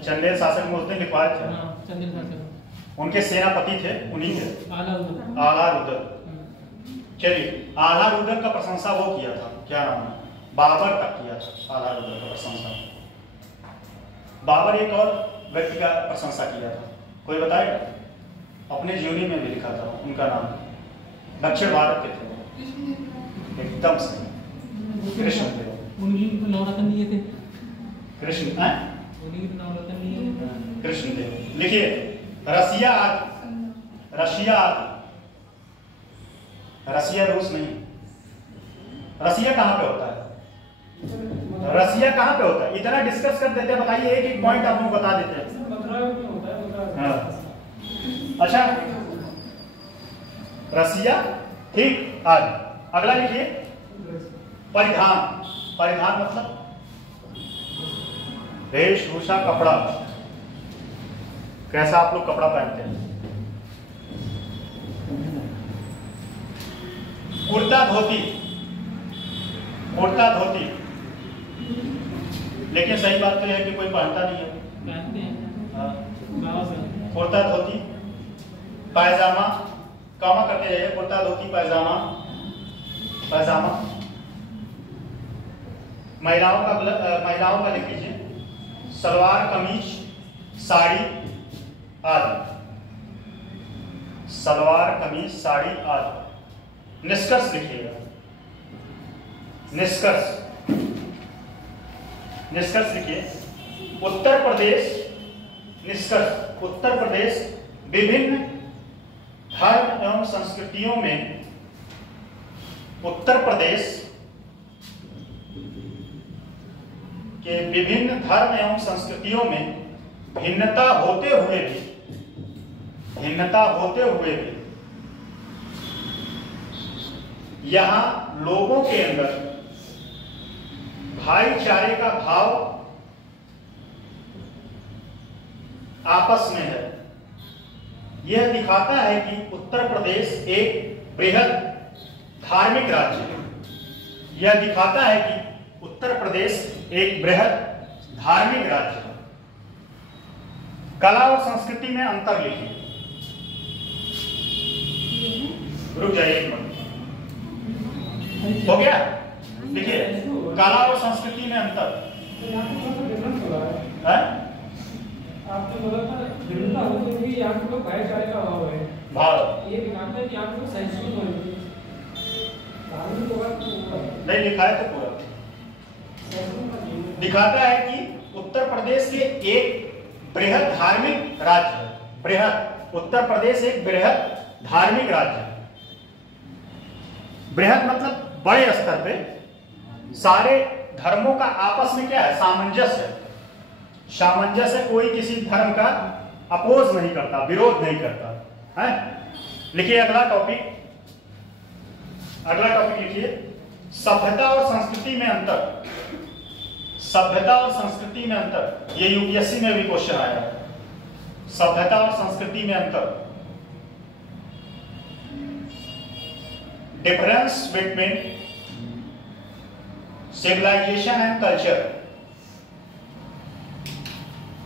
चंदेल शासक मूर्ति लिखवाए थे, उनके सेनापति थे, उन्हीं के आल्हा रुद्र। चलिए, आल्हा रुद्र का प्रशंसा वो किया था, क्या नाम है, बाबर तक किया था आल्हा रुद्र का प्रशंसा। बाबर एक और व्यक्ति का प्रशंसा किया था, कोई बताएगा? अपने जीवनी में भी लिखा था, उनका नाम, दक्षिण भारत के थे वो, एकदम सही, कृष्ण थे। नवरत्न दिए थे, कृष्ण है, नवरत्न दिए, कृष्ण थे। लिखिए रसिया आदि, रशिया आदि, रसिया रूस नहीं, रसिया कहाँ पे होता है? रसिया कहाँ पे होता है? इतना डिस्कस कर देते हैं, बताइए एक एक पॉइंट आप लोग बता देते हैं। हाँ। अच्छा, रसिया, ठीक। आज अगला लिखिए परिधान। परिधान मतलब वेशभूषा, कपड़ा, कैसा आप लोग कपड़ा पहनते हैं। कुर्ता धोती, कुर्ता धोती, लेकिन सही बात तो यह है कि कोई पहनता नहीं है। कुर्ता धोती, पायजामा, कामा करते जाइए, कुर्ता धोती, पायजामा, पायजामा। महिलाओं का लिख लीजिए सलवार, कमीज, साड़ी आदि, सलवार, कमीज, साड़ी आदि। निष्कर्ष लिखिएगा, निष्कर्ष, निष्कर्ष लिखिए उत्तर प्रदेश, निष्कर्ष उत्तर प्रदेश विभिन्न धर्म एवं संस्कृतियों में, उत्तर प्रदेश के विभिन्न धर्म एवं संस्कृतियों में भिन्नता होते हुए भी, भिन्नता होते हुए भी यहां लोगों के अंदर भाईचारे का भाव आपस में है। यह दिखाता है कि उत्तर प्रदेश एक बृहद धार्मिक राज्य है। यह दिखाता है कि उत्तर प्रदेश एक बृहद धार्मिक राज्य है। कला और संस्कृति में अंतर लिखिए। रुक जाइए एक मिनट। हो गया। देखिए कला और संस्कृति में अंतर तो यहाँ पे थोड़ा सा डिफरेंस हो रहा है। आपने बोला था भिन्नता होती है, यहाँ पे लोग भाईचारे का अभाव है। भाव ये दिखाता है कि यहाँ पे सहिष्णुता होनी चाहिए। धार्मिक होगा तो नहीं लिखा है तो पूरा सहिष्णुता नहीं। दिखाता है कि उत्तर प्रदेश के एक बृहद धार्मिक राज्य है। बृहद, उत्तर प्रदेश एक बृहद धार्मिक राज्य है। बृहद मतलब बड़े स्तर पे, सारे धर्मों का आपस में क्या है, सामंजस्य है। सामंजस्य, कोई किसी धर्म का अपोज नहीं करता, विरोध नहीं करता है। लिखिए अगला टॉपिक, अगला टॉपिक लिखिए, सभ्यता और संस्कृति में अंतर। सभ्यता और संस्कृति में अंतर, ये यूपीएससी में भी क्वेश्चन आया है। सभ्यता और संस्कृति में अंतर, difference between civilisation and culture.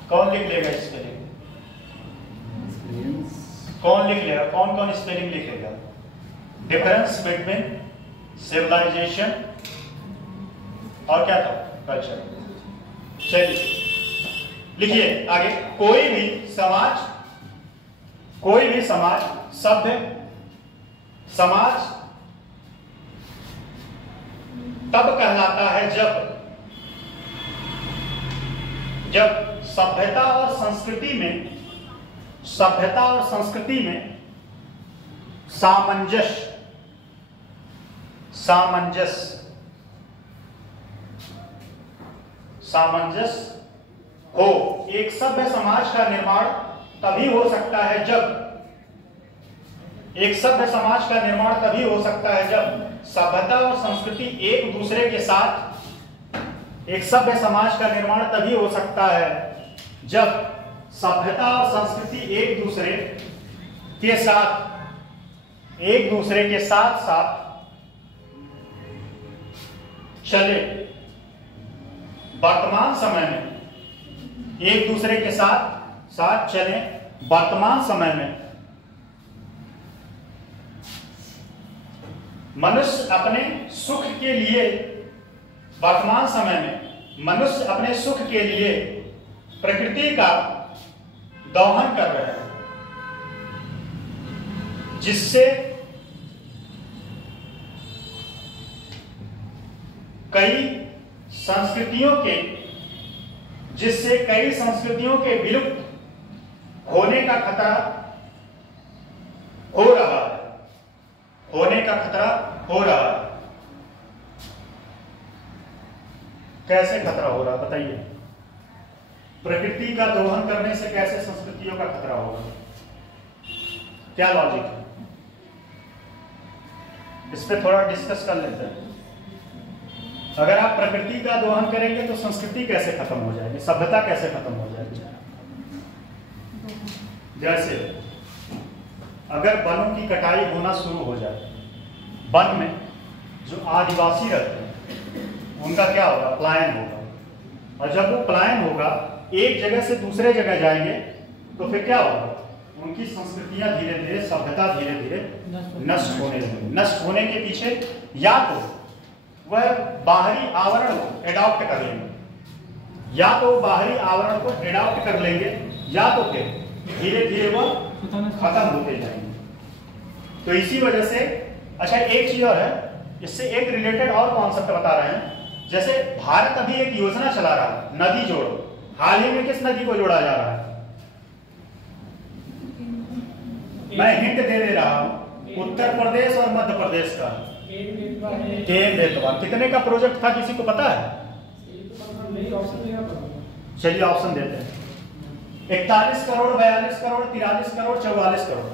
कौन लिख लेगा इसके लिए? कौन लिख लेगा? कौन कौन स्पेलिंग लिखेगा? डिफरेंस बिटवीन सिविलाइजेशन और क्या था, कल्चर। चलिए लिखिए आगे, कोई भी समाज सभ्य समाज तब कहलाता है जब सभ्यता और संस्कृति में सामंजस्य हो। एक सभ्य समाज का निर्माण तभी हो सकता है जब सभ्यता और संस्कृति एक दूसरे के साथ, एक सभ्य समाज का निर्माण तभी हो सकता है जब सभ्यता और संस्कृति एक दूसरे के साथ चले। वर्तमान समय में एक दूसरे के साथ चले। वर्तमान समय में मनुष्य अपने सुख के लिए प्रकृति का दोहन कर रहे हैं, जिससे कई संस्कृतियों के विलुप्त होने का खतरा हो रहा है। कैसे खतरा हो रहा है बताइए? प्रकृति का दोहन करने से कैसे संस्कृतियों का खतरा होगा? क्या लॉजिक है? इस पे थोड़ा डिस्कस कर लेते हैं। अगर आप प्रकृति का दोहन करेंगे तो संस्कृति कैसे खत्म हो जाएगी, सभ्यता कैसे खत्म हो जाएगी? जैसे अगर वनों की कटाई होना शुरू हो जाए, वन में जो आदिवासी रहते हैं उनका क्या होगा, पलायन होगा। और जब वो पलायन होगा, एक जगह से दूसरे जगह जाएंगे, तो फिर क्या होगा, उनकी संस्कृतियां धीरे धीरे, सभ्यता धीरे धीरे नष्ट होने लगेगी। नष्ट होने के पीछे या तो वह बाहरी आवरण को एडॉप्ट कर लेंगे, या तो फिर धीरे धीरे वह खत्म होते जाएंगे। तो इसी वजह से, अच्छा एक चीज और है, इससे एक रिलेटेड और कॉन्सेप्ट बता रहे हैं। जैसे भारत अभी एक योजना चला रहा है, नदी जोड़ो। हाल ही में किस नदी को जोड़ा जा रहा है? मैं हिंट दे रहा हूं, उत्तर प्रदेश और मध्य प्रदेश का केन बेतवा। कितने का प्रोजेक्ट था, किसी को पता है? चलिए ऑप्शन देते हैं। 41 करोड़, 42 करोड़, 43 करोड़, 44 करोड़,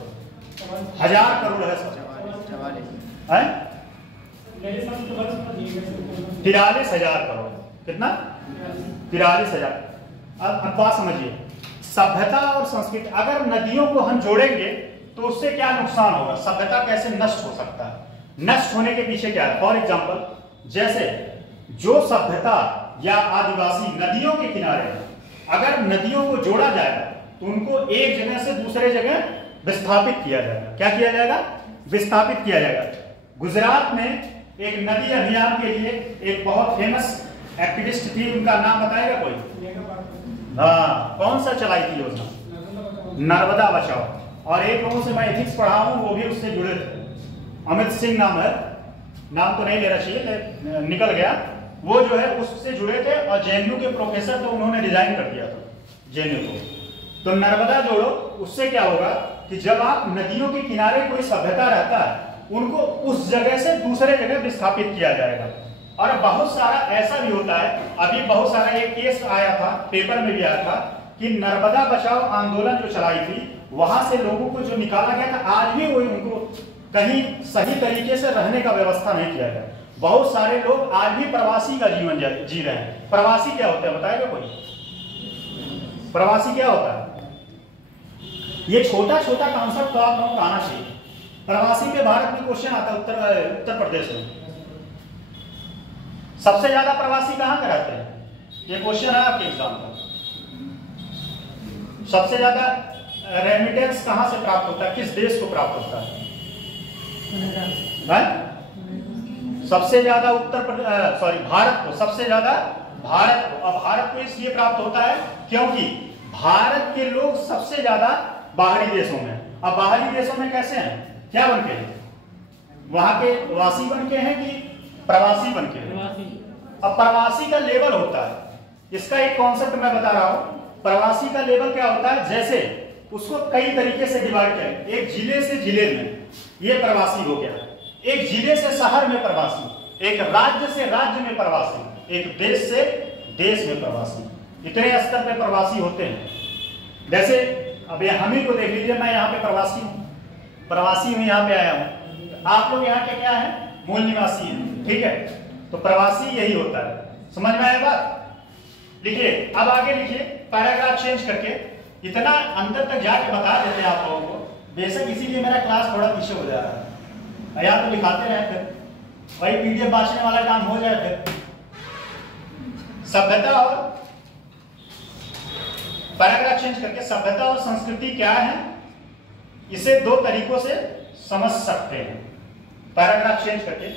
1000 करोड़ है सब। 43,000 करोड़। कितना? 43,000। अब बात समझिए, सभ्यता और संस्कृति, अगर नदियों को हम जोड़ेंगे तो उससे क्या नुकसान होगा, सभ्यता कैसे नष्ट हो सकता है? नष्ट होने के पीछे क्या है? फॉर एग्जाम्पल, जैसे जो सभ्यता या आदिवासी नदियों के किनारे है, अगर नदियों को जोड़ा जाएगा तो उनको एक जगह से दूसरे जगह विस्थापित किया जाएगा। क्या किया जाएगा? विस्थापित किया जाएगा। गुजरात में एक नदी अभियान के लिए एक बहुत फेमस एक्टिविस्ट थी, उनका नाम बताएगा कोई? हाँ, कौन सा चलाई थी योजना? नर्मदा बचाओ। और एक लोगों से मैं एथिक्स पढ़ा हूं, वो भी उससे जुड़े थे, अमित सिंह नाम है, नाम तो नहीं लेना चाहिए, निकल गया। वो जो है उससे जुड़े थे और जेएनयू के प्रोफेसर, तो उन्होंने रिजाइन कर दिया था जेएनयू को। तो नर्मदा जोड़ो, उससे क्या होगा कि जब आप नदियों के किनारे कोई सभ्यता रहता है, उनको उस जगह से दूसरे जगह विस्थापित किया जाएगा। और बहुत सारा ऐसा भी होता है, अभी बहुत सारा एक केस आया था, पेपर में भी आया था कि नर्मदा बचाओ आंदोलन जो चलाई थी, वहां से लोगों को जो निकाला गया था, आज भी वही उनको कहीं सही तरीके से रहने का व्यवस्था नहीं किया गया। बहुत सारे लोग आज भी प्रवासी का जीवन जी रहे हैं। प्रवासी क्या होता है बताएगा कोई? प्रवासी क्या होता है? ये छोटा छोटा कॉन्सेप्ट तो आप लोगों को आना चाहिए। प्रवासी पे भारत में क्वेश्चन आता है, उत्तर प्रदेश में सबसे ज्यादा प्रवासी कहां के रहते हैं? ये क्वेश्चन है आपके एग्जाम का। सबसे ज्यादा रेमिटेंस कहां से प्राप्त होता है? किस देश को प्राप्त होता है? सबसे ज्यादा भारत को, सबसे ज्यादा भारत को। अब भारत को इसलिए प्राप्त होता है क्योंकि भारत के लोग सबसे ज्यादा बाहरी देशों में। अब बाहरी देशों में कैसे हैं? क्या बन के हैं? वहां के वासी बन के हैं कि प्रवासी बन के हैं? अब प्रवासी का लेवल होता है, इसका एक कॉन्सेप्ट मैं बता रहा हूं। प्रवासी का लेवल क्या होता है? जैसे उसको कई तरीके से डिवाइड करें। एक जिले से जिले में ये प्रवासी हो गया, एक जिले से शहर में प्रवासी, एक राज्य से राज्य में प्रवासी, एक देश से देश में प्रवासी। इतने स्तर पे प्रवासी होते हैं। जैसे अब हम ही को देख लीजिए, मैं यहाँ पे प्रवासी हूँ, यहाँ पे आया हूँ। आप लोग यहाँ के क्या है? मूल निवासी हैं, ठीक है? तो प्रवासी यही होता है। समझ में आया बात? लिखिए, अब आगे लिखिए, पैराग्राफ चेंज करके इतना अंदर तक जाके बता देते हैं आप लोगों को। बेशक इसीलिए मेरा क्लास थोड़ा पीछे हो जा रहा है, या तो लिखाते रहे, फिर वही पीडीएफ बांटने वाला काम हो जाए। फिर सभ्यता और पैराग्राफ चेंज करके सभ्यता और संस्कृति क्या है, इसे दो तरीकों से समझ सकते हैं। पैराग्राफ चेंज करके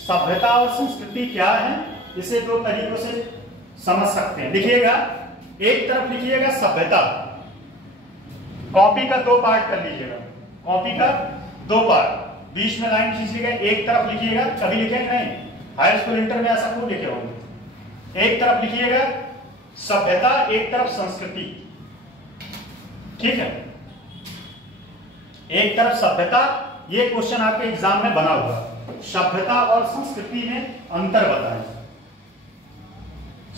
सभ्यता और संस्कृति क्या है, इसे दो तरीकों से समझ सकते हैं। लिखिएगा, एक तरफ लिखिएगा सभ्यता, कॉपी का दो पार्ट कर लीजिएगा, कॉपी का दो पार्ट, बीच में लाइन खींचिएगा। एक तरफ लिखिएगा, कभी लिखेंगे नहीं, हाई स्कूल इंटर में ऐसा खूब लिखे होंगे। एक तरफ लिखिएगा सभ्यता, एक तरफ संस्कृति, ठीक है? एक तरफ सभ्यता, ये क्वेश्चन आपके एग्जाम में बना हुआ, सभ्यता और संस्कृति में अंतर बताएं।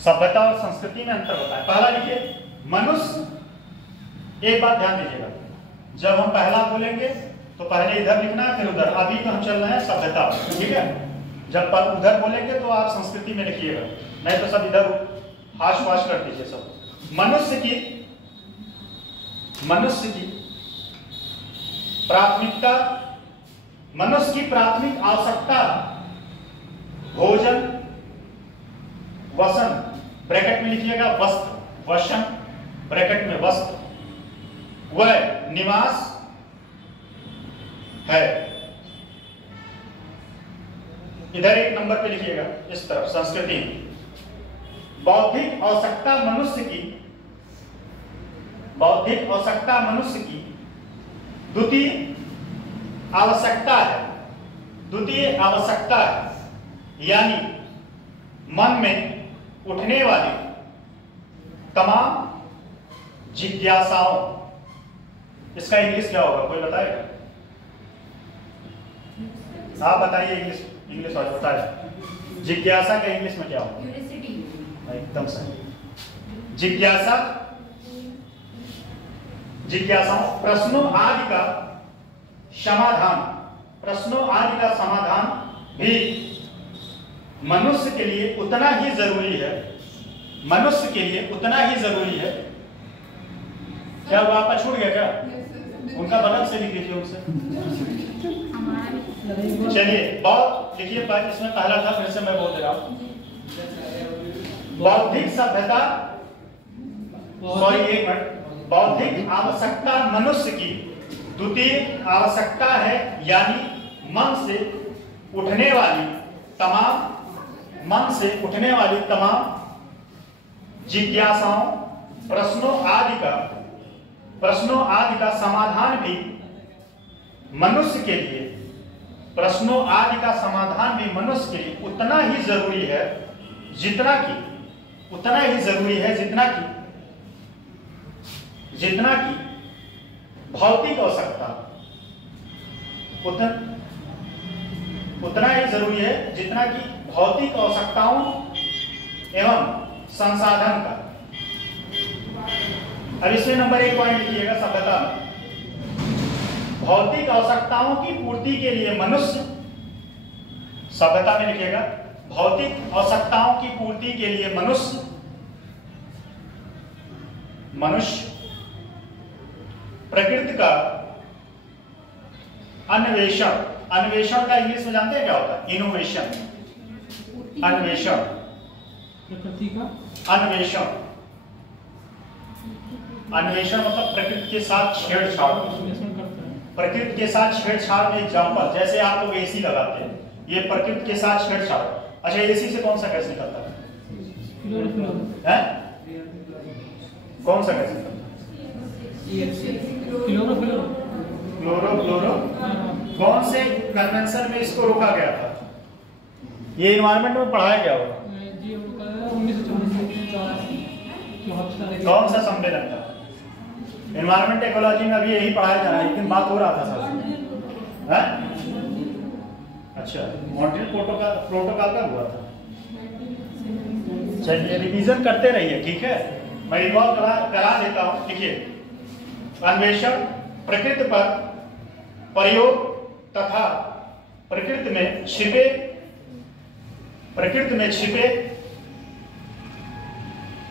सभ्यता और संस्कृति में अंतर बताएं। पहला लिखिए मनुष्य। एक बात ध्यान दीजिएगा, जब हम पहला बोलेंगे तो पहले इधर लिखना है, फिर उधर। अभी तो हम चल रहे हैं सभ्यता, ठीक है? जब उधर बोलेंगे तो आप संस्कृति में लिखिएगा, नहीं तो सब इधर हाश वाश कर दीजिए सब। मनुष्य की प्राथमिकता, मनुष्य की प्राथमिक आवश्यकता भोजन, वसन, ब्रैकेट में लिखिएगा वस्त्र, वसन ब्रैकेट में वस्त्र, वह निवास है। इधर एक नंबर पे लिखिएगा, इस तरफ संस्कृति। बौद्धिक आवश्यकता मनुष्य की, बौद्धिक आवश्यकता मनुष्य की द्वितीय आवश्यकता है, द्वितीय आवश्यकता है, यानी मन में उठने वाली तमाम जिज्ञासाओं। इसका इंग्लिश क्या होगा, कोई बताएगा? आप बताइए, इंग्लिश वाले बताइए। जिज्ञासा का इंग्लिश में क्या होगा? एकदम सही। जिज्ञासा, जिज्ञासाओं, प्रश्नों आदि का समाधान, प्रश्नों आदि का समाधान भी मनुष्य के लिए उतना ही जरूरी है, मनुष्य के लिए उतना ही जरूरी है। क्या वो आपका छूट गया क्या? उनका बगल से लिख लीजिए उनसे। चलिए, बहुत लिखिए, इसमें पहला था, फिर से मैं बोल दे रहा हूं। बौद्धिक सभ्यता, सॉरी एक मिनट, बौद्धिक आवश्यकता मनुष्य की द्वितीय आवश्यकता है, यानी मन से उठने वाली तमाम मन से उठने वाली तमाम जिज्ञासाओं, प्रश्नों आदि का समाधान भी मनुष्य के लिए, प्रश्नों आदि का समाधान भी मनुष्य के लिए उतना ही जरूरी है जितना कि भौतिक आवश्यकता, उतना ही जरूरी है जितना कि भौतिक आवश्यकताओं एवं संसाधन का। अब इसमें नंबर 1 पॉइंट लिखिएगा सभ्यता में। भौतिक आवश्यकताओं की पूर्ति के लिए मनुष्य, सभ्यता में लिखिएगा, भौतिक आवश्यकताओं की पूर्ति के लिए मनुष्य प्रकृति का अन्वेषण का इंग्लिश में जानते हैं क्या होता है? इनोवेशन, अन्वेषण, प्रकृति का अन्वेषण मतलब प्रकृति के साथ छेड़छाड़। प्रकृति के साथ छेड़छाड़ में एग्जाम्पल, जैसे आप लोग एसी लगाते हैं, ये प्रकृति के साथ छेड़छाड़। अच्छा, एसी से कौन सा गैस निकलता है? कौन सा गैस निकलता है? क्लोरो। कौन से कन्वेंशन में इसको रोका गया था? ये इन्वायरमेंट में पढ़ाया गया होगा। कौन सा सम्मेलन था? एनवायरमेंट इकोलॉजी में अभी यही पढ़ाया जा रहा है, लेकिन बात हो रहा था सर। अच्छा, मॉन्ट्रियल प्रोटोकॉल का हुआ था। चलिए रिवीजन करते रहिए, ठीक है। मैं रिकॉल करा देता हूं। देखिए, अन्वेषण प्रकृति पर प्रयोग तथा प्रकृति में छिपे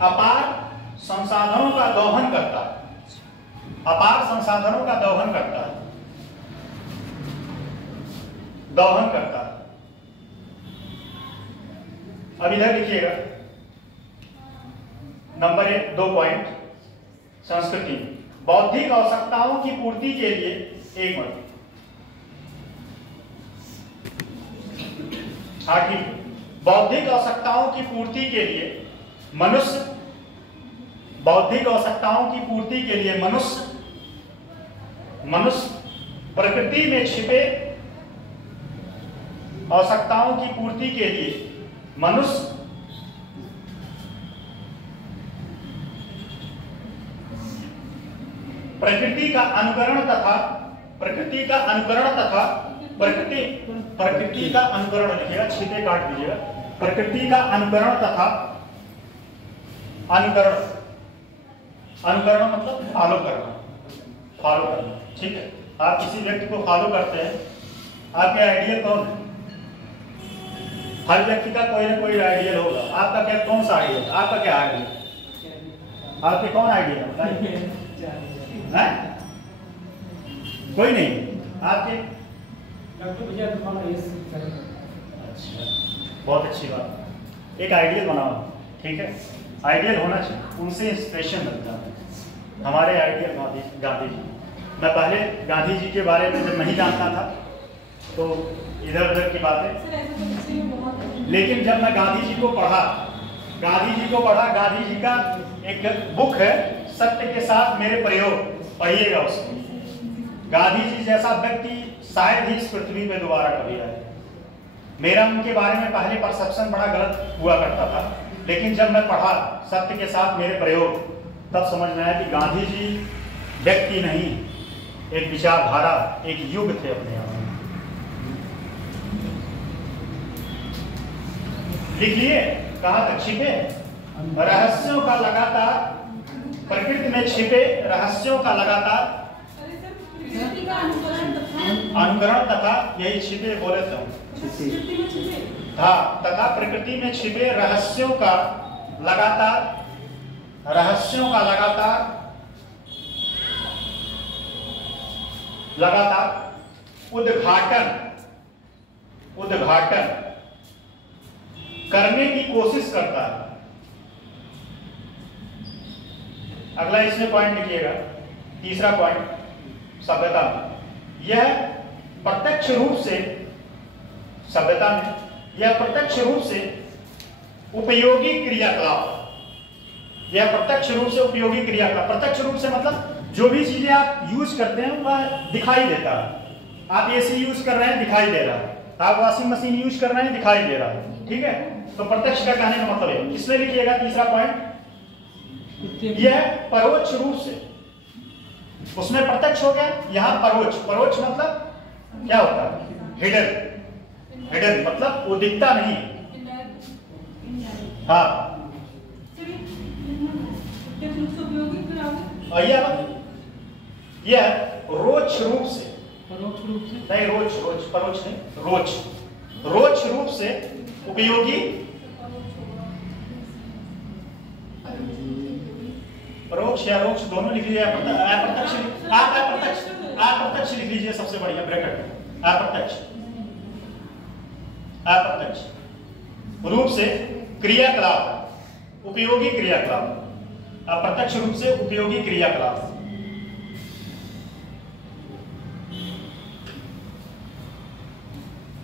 अपार संसाधनों का दोहन करता है। अब इधर लिखिएगा नंबर 2 पॉइंट, संस्कृति। बौद्धिक आवश्यकताओं की पूर्ति के लिए, एक मिनट, बौद्धिक आवश्यकताओं की पूर्ति के लिए मनुष्य प्रकृति में छिपे आवश्यकताओं की पूर्ति के लिए मनुष्य प्रकृति का अनुकरण तथा प्रकृति का अनुकरण लिखिएगा, छिपे काट दीजिएगा। प्रकृति का अनुकरण तथा अनुकरण मतलब फॉलो करना, ठीक है। आप किसी व्यक्ति को फॉलो करते हैं, आपके आइडियल कौन है? हर व्यक्ति का कोई ना कोई आइडियल होगा। आपका क्या, कौन सा आइडियल? आपका क्या आइडियल? आपके कौन आइडियल है बताइए? कोई नहीं आपके? अच्छा, बहुत अच्छी बात। एक आइडियल बनाओ, ठीक है। आइडियल होना चाहिए, उनसे इंस्पिरेशन मिलता है। हमारे आइडियल गांधी जी। मैं पहले गांधी जी के बारे में जब नहीं जानता था तो इधर उधर की बातें, लेकिन जब मैं गांधी जी को पढ़ा, गांधी जी का एक बुक है सत्य के साथ मेरे प्रयोग, पढ़िएगा उसको। गांधी जी जैसा व्यक्ति शायद ही इस पृथ्वी पे दोबारा कभी आए। मेरा उनके बारे में पहले परसेप्शन बड़ा गलत हुआ करता था, लेकिन जब मैं पढ़ा सत्य के साथ मेरे प्रयोग, तब समझ में आया कि गांधी जी व्यक्ति नहीं, एक विचारधारा, एक युग थे अपने आप में। लिख लिए? कहां तक? छिपे रहस्यों का लगातार, प्रकृति में छिपे रहस्यों का लगातार अनुकरण तथा, यही छिपे बोले तो तथा प्रकृति में छिपे रहस्यों का लगातार उद्घाटन करने की कोशिश करता है। अगला इसमें पॉइंट लिखिएगा, तीसरा पॉइंट, सभ्यता में। यह प्रत्यक्ष रूप से सभ्यता में यह प्रत्यक्ष रूप से उपयोगी क्रियाकलाप, यह प्रत्यक्ष रूप से उपयोगी क्रियाकलाप। प्रत्यक्ष रूप से मतलब जो भी चीजें आप यूज करते हैं वह दिखाई देता है। आप एसी यूज कर रहे हैं, दिखाई दे रहा है। आप वॉशिंग मशीन यूज कर रहे हैं, दिखाई दे रहा है। ठीक है, तो प्रत्यक्ष का कहने का मतलब है। इसमें लिखिएगा तीसरा पॉइंट, यह परोक्ष रूप से, उसमें प्रत्यक्ष हो गया, यहाँ परोक्ष। परोक्ष मतलब क्या होता है? हिडन। हिडन मतलब वो दिखता नहीं। हाँ, यह रोच रूप से, नहीं रोच परोक्ष नहीं, रोच रूप से उपयोगी, परोक्ष या रोक्ष दोनों लिख लीजिए। अप्रत्यक्ष लिख लीजिए, सबसे बढ़िया ब्रैकेट। अप्रत्यक्ष रूप से क्रियाकलाप, उपयोगी क्रियाकलाप। अप्रत्यक्ष रूप से उपयोगी क्रियाकलाप।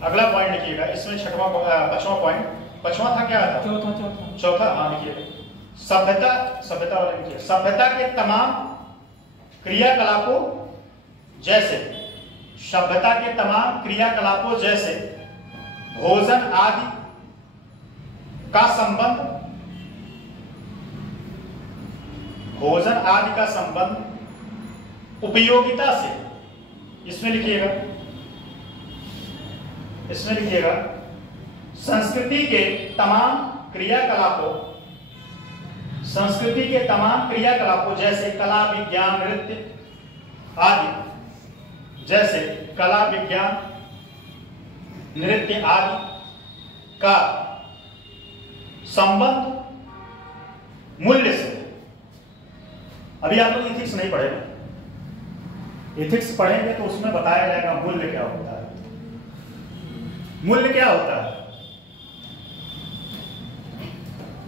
अगला पॉइंट लिखिएगा, इसमें पांचवा पॉइंट, पांचवा था क्या था? चौथा। हाँ लिखिएगा, सभ्यता वाला लिखिए। सभ्यता के तमाम क्रियाकलापों जैसे, सभ्यता के तमाम क्रियाकलापों जैसे भोजन आदि का संबंध, भोजन आदि का संबंध उपयोगिता से, इसमें लिखिएगा संस्कृति के तमाम क्रियाकलापों, संस्कृति के तमाम क्रियाकलापों जैसे कला, विज्ञान, नृत्य आदि, जैसे कला, विज्ञान, नृत्य आदि का संबंध मूल्य से। अभी आप लोग इथिक्स नहीं पढ़ेंगे, इथिक्स पढ़ेंगे तो उसमें बताया जाएगा मूल्य क्या होता है। मूल्य क्या होता है?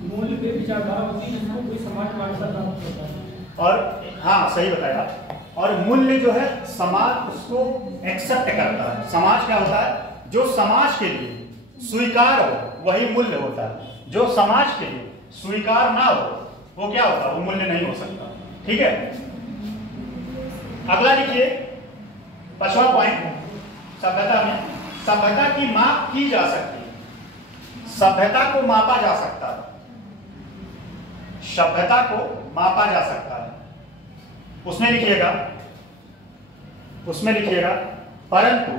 मूल्य पे विचारधारा होती है जिसको कोई समाज मान्यता प्राप्त होता है। और हाँ सही बताया, और मूल्य जो है समाज उसको एक्सेप्ट करता है। समाज क्या होता है? जो समाज के लिए स्वीकार हो वही मूल्य होता है। जो समाज के लिए स्वीकार ना हो वो क्या होता है? वो मूल्य नहीं हो सकता। ठीक है, अगला लिखिए, पांचवा पॉइंट, सभ्यता में सभ्यता की माप की जा सकती है, सभ्यता को मापा जा सकता है, सभ्यता को मापा जा सकता है। उसमें लिखिएगा परंतु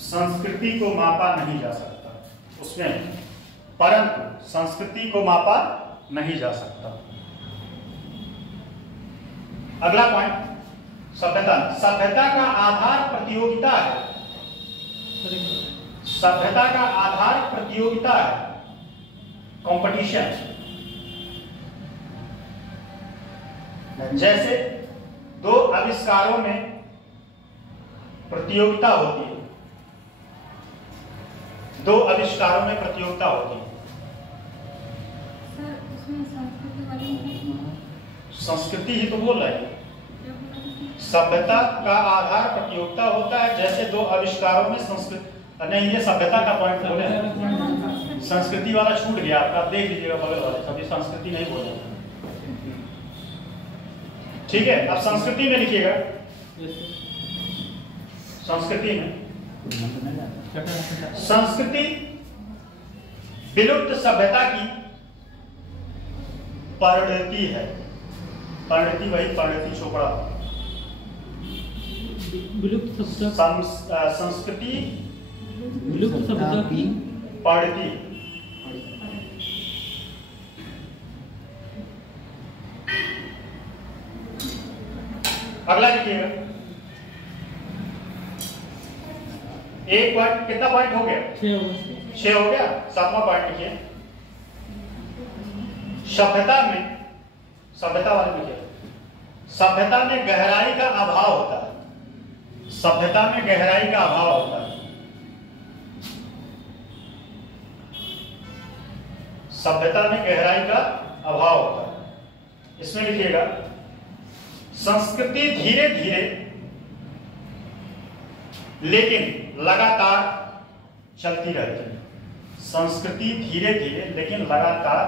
संस्कृति को मापा नहीं जा सकता। उसमें परंतु संस्कृति को मापा नहीं जा सकता। अगला पॉइंट, सभ्यता। सभ्यता का आधार प्रतियोगिता है, सभ्यता का आधार प्रतियोगिता है, कंपटीशन। जैसे दो आविष्कारों में प्रतियोगिता होती है, दो आविष्कारों में प्रतियोगिता होती है। संस्कृति ही तो बोल रहा है। सभ्यता का आधार प्रतियोगिता होता है, जैसे दो आविष्कारों में संस्कृति, नहीं ये सभ्यता का पॉइंट बोले, संस्कृति वाला छूट गया आपका, आप देख लीजिएगा बगल वाले, कभी संस्कृति नहीं बोले। ठीक है, अब संस्कृति में लिखिएगा, संस्कृति में संस्कृति विलुप्त सभ्यता की परिणति है। परिणति वही परिणति चोपड़ा। विलुप्त संस्कृति विलुप्त सभ्यता की परिणति। अगला लिखिएगा, एक पॉइंट, कितना पॉइंट हो गया? 6 हो गया। 7वां पॉइंट लिखिए, सभ्यता में, सभ्यता वाले लिखिए, सभ्यता में गहराई का अभाव होता है, सभ्यता में गहराई का अभाव होता है। सभ्यता में गहराई का अभाव होता है। इसमें लिखिएगा, संस्कृति धीरे धीरे लेकिन लगातार चलती रहती है। संस्कृति धीरे धीरे लेकिन लगातार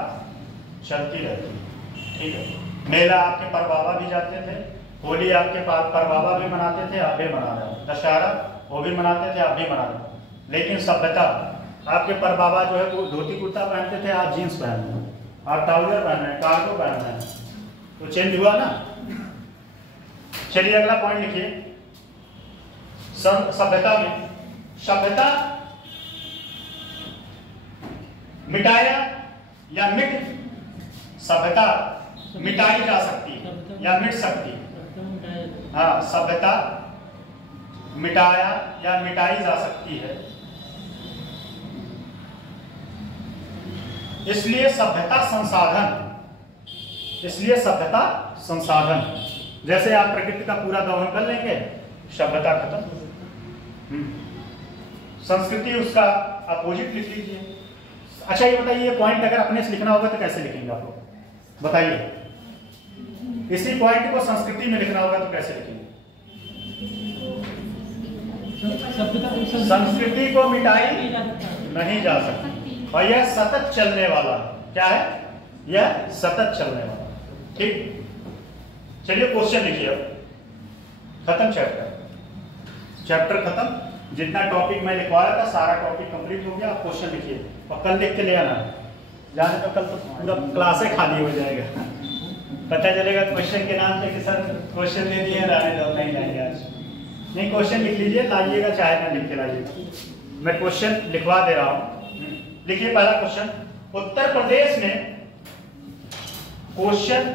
चलती रहती है, ठीक है। मेला आपके परबाबा भी जाते थे, होली आपके परबाबा भी मनाते थे, आप भी मना रहे हो, दशहरा वो भी मनाते थे, आप भी मना रहे हो। लेकिन सभ्यता, आपके परबाबा जो है वो धोती कुर्ता पहनते थे, आप जीन्स पहन रहे हैं, आप ट्राउजर पहन रहे हैं, कार्गो पहन रहे हैं, तो चेंज हुआ ना। चलिए अगला पॉइंट लिखिए। सभ्यता में, सभ्यता मिटाया या मिट, सभ्यता मिटाई जा सकती है या मिट सकती है। हाँ, सभ्यता मिटाया या मिटाई जा सकती है, इसलिए सभ्यता संसाधन, इसलिए सभ्यता संसाधन। जैसे आप प्रकृति का पूरा दोहन कर लेंगे, सभ्यता खत्म। संस्कृति उसका अपोजिट लिख लीजिए। अच्छा ये बताइए, ये पॉइंट अगर अपने से लिखना होगा तो कैसे लिखेंगे आप लोग, बताइए। इसी पॉइंट को संस्कृति में लिखना होगा तो कैसे लिखेंगे? संस्कृति को मिटाई नहीं जा सकती, और यह सतत चलने वाला, क्या है? यह सतत चलने वाला, ठीक। चलिए क्वेश्चन लिखिए। अब खत्म चैप्टर खत्म। जितना टॉपिक मैं लिखवाया था सारा टॉपिक कंप्लीट हो गया। आप क्वेश्चन लिखिए और कल लिख के ले आना, जाने तो कल तो पूरा क्लास खाली हो जाएगा। पता चलेगा क्वेश्चन के नाम पे कि सर क्वेश्चन दे दिए, रहने दो, नहीं लाएंगे आज। नहीं, क्वेश्चन लिख लीजिए, लाइएगा चाहे ना लिख के लाइएगा। मैं क्वेश्चन लिखवा दे रहा हूँ। लिखिए पहला क्वेश्चन। उत्तर प्रदेश में, क्वेश्चन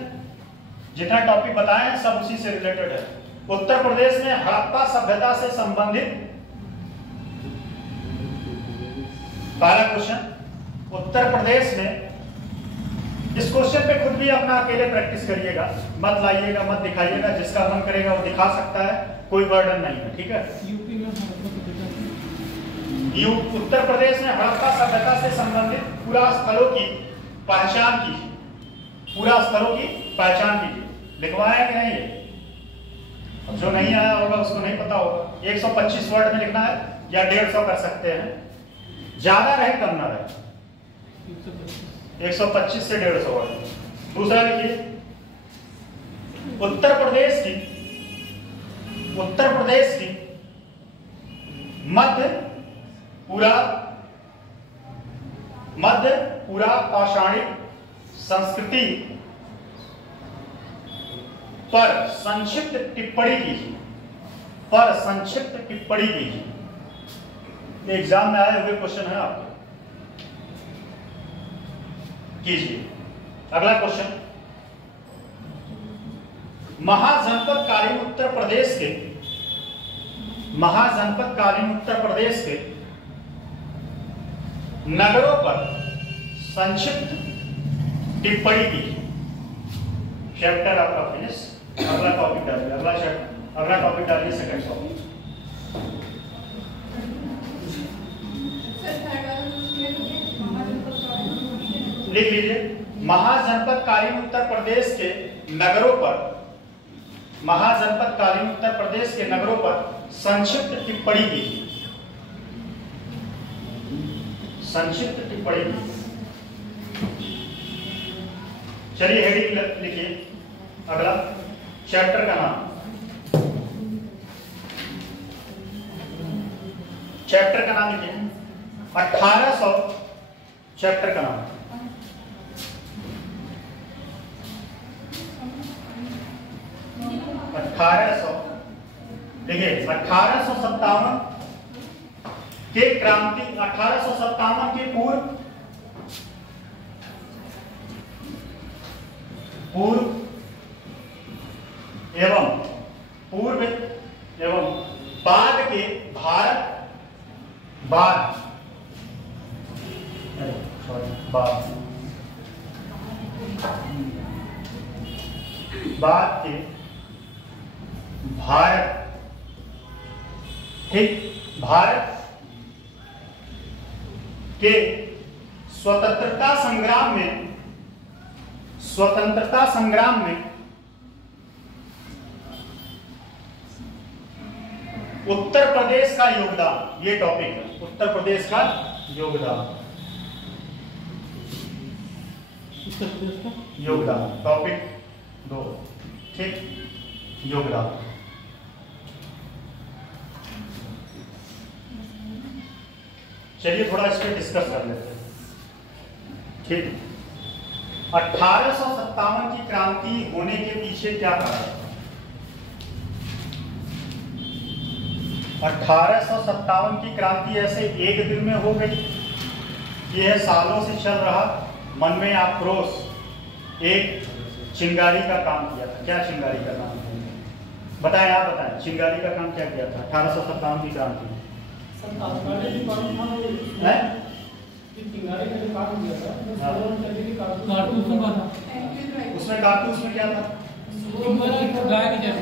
जितना टॉपिक बताए हैं सब उसी से रिलेटेड है। उत्तर प्रदेश में हड़प्पा सभ्यता से संबंधित, पहला क्वेश्चन, उत्तर प्रदेश में, इस क्वेश्चन पे खुद भी अपना अकेले प्रैक्टिस करिएगा, मत लाइएगा, मत दिखाइएगा, जिसका मन करेगा वो दिखा सकता है, कोई बर्डन नहीं है, ठीक है। यूपी में उत्तर प्रदेश में हड़प्पा सभ्यता से संबंधित पूरा स्थलों की पहचान कीजिए, पूरा स्थलों की पहचान कीजिए। लिखवाया कि नहीं? अब जो नहीं आया होगा उसको नहीं पता होगा। 125 वर्ड में लिखना है या 150 कर सकते हैं, ज्यादा रहे कम ना रहे। 125 से 150 वर्ड। दूसरा लिखिए, उत्तर प्रदेश की मध्य पूरा पाषाणिक संस्कृति पर संक्षिप्त टिप्पणी कीजिए, पर संक्षिप्त टिप्पणी कीजिए। एग्जाम में आए हुए क्वेश्चन है आपके, कीजिए। अगला क्वेश्चन, महाजनपदकालीन उत्तर प्रदेश के नगरों पर संक्षिप्त टिप्पणी कीजिए। चैप्टर आपका फिनिश। अगला टॉपिक डालिए, अगला टॉपिक डालिए, सेकंड टॉपिक। लिख लीजिए, महाजनपदकालीन उत्तर प्रदेश के नगरों पर, महाजनपदकालीन उत्तर प्रदेश के नगरों पर संक्षिप्त टिप्पणी कीजिए, संक्षिप्त टिप्पणी कीजिए। चलिए हेडिंग लिखिए। अगला चैप्टर का नाम, चैप्टर का नाम लिखिए 1800, चैप्टर का नाम 1800, देखिए 1857 के क्रांति, 1857 के पूर्व एवं बाद के बाद के भारत के स्वतंत्रता संग्राम में उत्तर प्रदेश का योगदान, ये टॉपिक है, उत्तर प्रदेश का योगदान। उत्तर प्रदेश का योगदान टॉपिक 2, ठीक, योगदान। चलिए थोड़ा इस पर डिस्कस कर लेते हैं, ठीक। 1857 की क्रांति होने के पीछे क्या कारण था? 1857 की क्रांति ऐसे एक दिन में हो गई? यह सालों से चल रहा मन में आक्रोश, एक चिंगारी का काम किया था। क्या चिंगारी का काम किया? बताएं, आप बताएं, चिंगारी का काम क्या किया था 1857 की क्रांति में? सर तात्कालिक जो काम था वो है? कि चिंगारी का जो काम किया था वो साधारण तरीके की कारतूस का था। उसमें कारतूस में क्या था? गाय की जैसे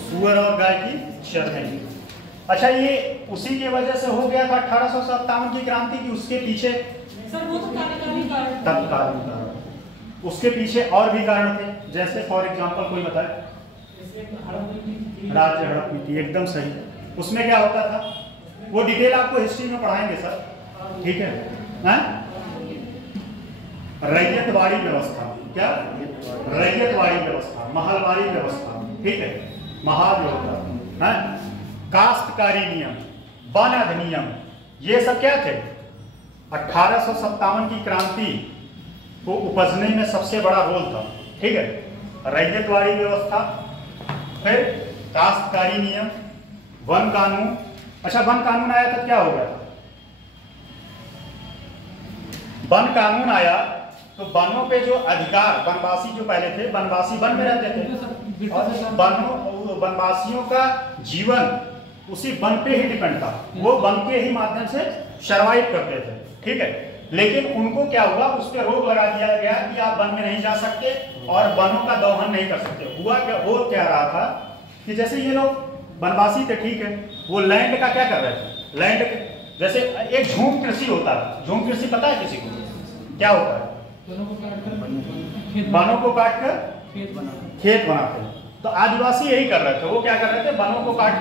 सुअर और गाय की चरनी। अच्छा, ये उसी की वजह से हो गया था 1857 की क्रांति की? उसके पीछे सर वो तो तात्कालिक कारण तत्कालीन कारण, उसके पीछे और भी कारण थे, जैसे फॉर एग्जांपल कोई बताए? राज्य हड़प नीति, एकदम सही। उसमें क्या होता था? वो डिटेल आपको हिस्ट्री में पढ़ाएंगे सर, ठीक है? रैयतवाड़ी व्यवस्था, क्या रैयतवाड़ी व्यवस्था, महलवाड़ी व्यवस्था, ठीक है, महाल व्यवस्था, काश्तकारी नियम, वन अधिनियम, ये सब क्या थे? 1857 की क्रांति को उपजने में सबसे बड़ा रोल था, ठीक है। रैयतवाड़ी व्यवस्था, फिर काश्तकारी नियम, वन कानून। अच्छा, वन कानून आया तो क्या हो गया? वन कानून आया तो वनों पे जो अधिकार, वनवासी जो पहले थे, वनवासी वन में रहते थे और वनवासियों का जीवन उसी वन पे ही डिपेंड था, वो वन के ही माध्यम से सर्वाइव करते थे, ठीक है। लेकिन उनको क्या हुआ, उस पर रोक लगा दिया गया कि आप वन में नहीं जा सकते और वनों का दोहन नहीं कर सकते। हुआ क्या, वो क्या रहा था कि जैसे ये लोग वनवासी थे, ठीक है, वो लैंड का क्या कर रहे थे? लैंड जैसे एक झूम कृषि होता है, झूम कृषि पता है किसी को? क्या होता है? वनों को काट कर खेत बनाते हैं। तो आदिवासी यही कर रहे थे, वो क्या कर रहे थे? वनों को काट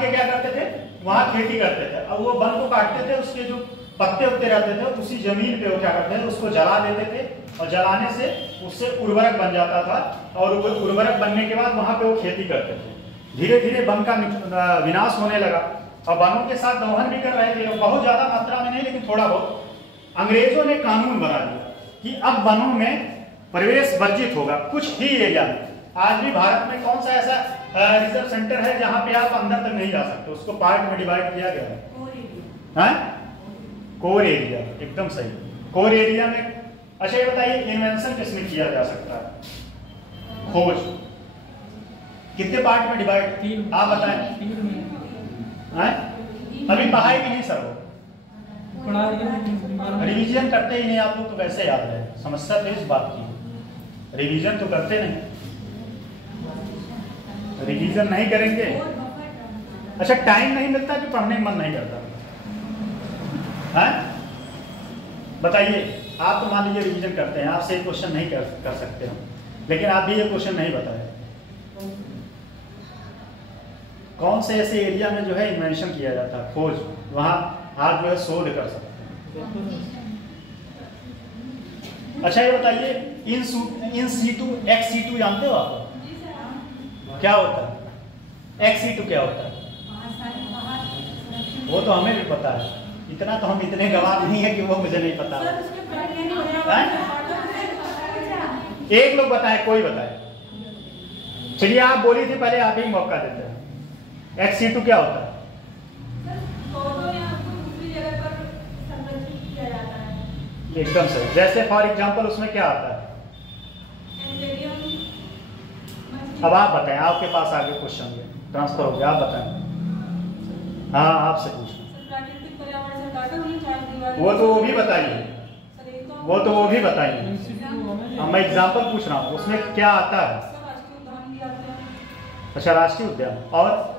के क्या करते थे? वहां खेती करते थे। अब वो वन को काटते थे, उसके जो पत्ते उत्ते रहते थे उसी जमीन पे वो क्या करते थे? उसको जला देते थे और जलाने से उससे उर्वरक बन जाता था और उर्वरक बनने के बाद वहां पे वो खेती करते थे। धीरे धीरे वन का विनाश होने लगा और वनों के साथ दोहन भी कर रहे थे, बहुत ज्यादा मात्रा में नहीं लेकिन थोड़ा बहुत। अंग्रेजों ने कानून बना दिया कि अब वनों में प्रवेश वर्जित होगा कुछ ही एरिया में। आज भी भारत में कौन सा ऐसा रिजर्व सेंटर है जहां पे आप अंदर तक नहीं जा सकते? उसको पार्ट में डिवाइड किया गया है, कोर एरिया, एकदम सही, कोर एरिया में। अच्छा ये बताइए, इन्वेंशन किसमें किया जा सकता है? खोज कितने पार्ट में डिवाइड, आप बताएं? अभी पढ़ाई भी नहीं सर, वो रिवीजन करते ही नहीं आप लोग, तो कैसे याद रहे? समस्या तो इस बात की, रिवीजन तो करते नहीं, रिवीजन नहीं करेंगे। अच्छा, टाइम नहीं मिलता कि पढ़ने का मन नहीं करता? बताइए, आप तो मान लीजिए रिवीजन करते हैं, आपसे एक क्वेश्चन नहीं कर सकते हम, लेकिन आप भी ये क्वेश्चन नहीं बताए कौन से ऐसे एरिया में जो है इन्वेंशन किया जाता है, खोज, वहां आप जो है शोध कर सकते हैं। अच्छा ये बताइए, इन सीटू एक्स सीटू जानते हो आप? क्या होता है एक्स सीटू? क्या होता है? वो तो हमें भी पता है, इतना तो हम इतने गवाह नहीं है कि वो मुझे नहीं पता। एक लोग बताए, कोई बताए? चलिए आप बोली थी पहले, आप ही मौका देते हैं। एक्स सीटू क्या होता है? एकदम सही। जैसे फॉर एग्जांपल उसमें क्या आता है? अब आप बताएं, आपके पास आगे क्वेश्चन ट्रांसफर हो गया, आप बताएं। हाँ आपसे पूछना, वो तो वो भी बताइए, वो तो वो भी बताइए। मैं एग्जांपल पूछ रहा हूँ, उसमें क्या आता है? अच्छा, राष्ट्रीय उद्यान, और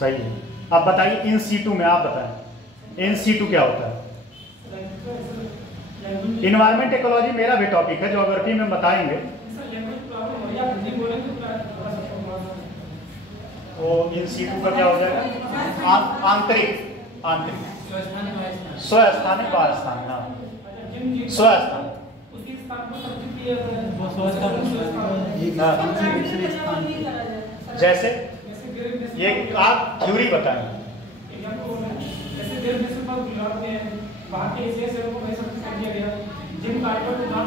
सही है। अब बताइए इन सीटू में, आप बताएं इन सीटू क्या होता है? इन्वायरमेंट इकोलॉजी मेरा भी टॉपिक है, ज्योग्राफी में बताएंगे। वो इन सीटू का क्या हो जाएगा? आंतरिक, आंतरिक स्वस्थानिक बारस्थानिक, हाँ स्वस्थानिक, उसी स्थान पर संचित किया जाता है। वो स्वस्थानिक जैसे जैसे गिर ये आप थ्योरी बताएं। जैसे गिर में पर गुजरात में वहाँ के इसे से को वैसा कर दिया गया। जिम कार्टर को नाम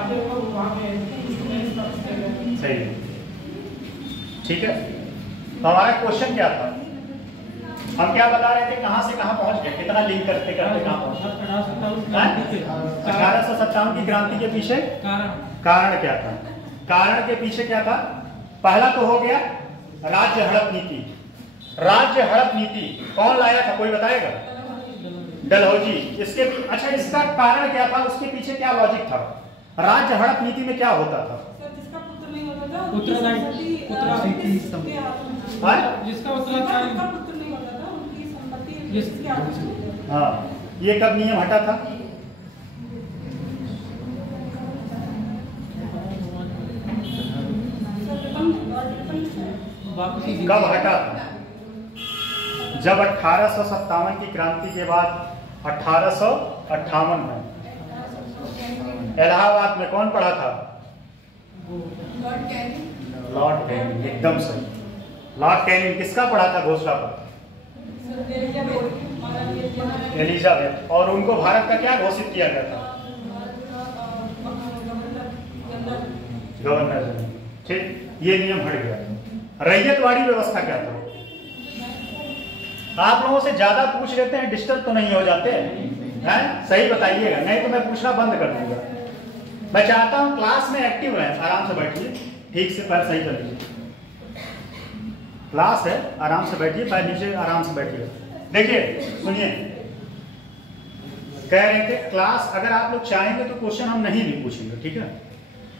आगे पर वहाँ पे इसको नहीं स्थापित किया गया। सही है, ठीक है। तो हमारा क्वेश्चन क्या था? हम क्या बता रहे थे, कहाँ से कहाँ पहुंच गए, कितना लिंक करते करते कहाँ पहुंच गए? 1857 की क्रांति के पीछे कारण क्या था? कारण के पीछे क्या था? पहला तो हो गया राज्य हड़प नीति। राज्य हड़प नीति कौन लाया था, कोई बताएगा? डलहौजी। इसके अच्छा, इसका कारण क्या था, उसके पीछे क्या लॉजिक था? राज्य हड़प नीति में क्या होता था? जिसका पुत्र नहीं होता था जिसका उत्तराधिकारी पुत्र नहीं होता था उनकी संपत्ति किसके हाथ में? हाँ, ये कब नियम हटा था? कब हटा था? जब 1857 की क्रांति के बाद 1858 में इलाहाबाद में कौन पढ़ा था? लॉर्ड कैनिंग, एकदम सही। लॉर्ड कैनिंग किसका पढ़ा था घोषणा पत्र? एलिजाबेथ। और उनको भारत का क्या घोषित किया गया था? Governor general. ठीक, ये नियम हट गया। रैयतवाड़ी व्यवस्था क्या था? आप लोगों से ज्यादा पूछ लेते हैं, डिस्टर्ब तो नहीं हो जाते हैं? सही बताइएगा, नहीं तो मैं पूछना बंद कर दूंगा। मैं चाहता हूं क्लास में एक्टिव रहें, आराम से बैठिए, ठीक से पैर सही कर लीजिए। क्लास है, आराम से बैठिए, पैर नीचे आराम से बैठिए। देखिए सुनिए, कह रहे थे क्लास अगर आप लोग चाहेंगे तो क्वेश्चन हम नहीं भी पूछेंगे, ठीक है?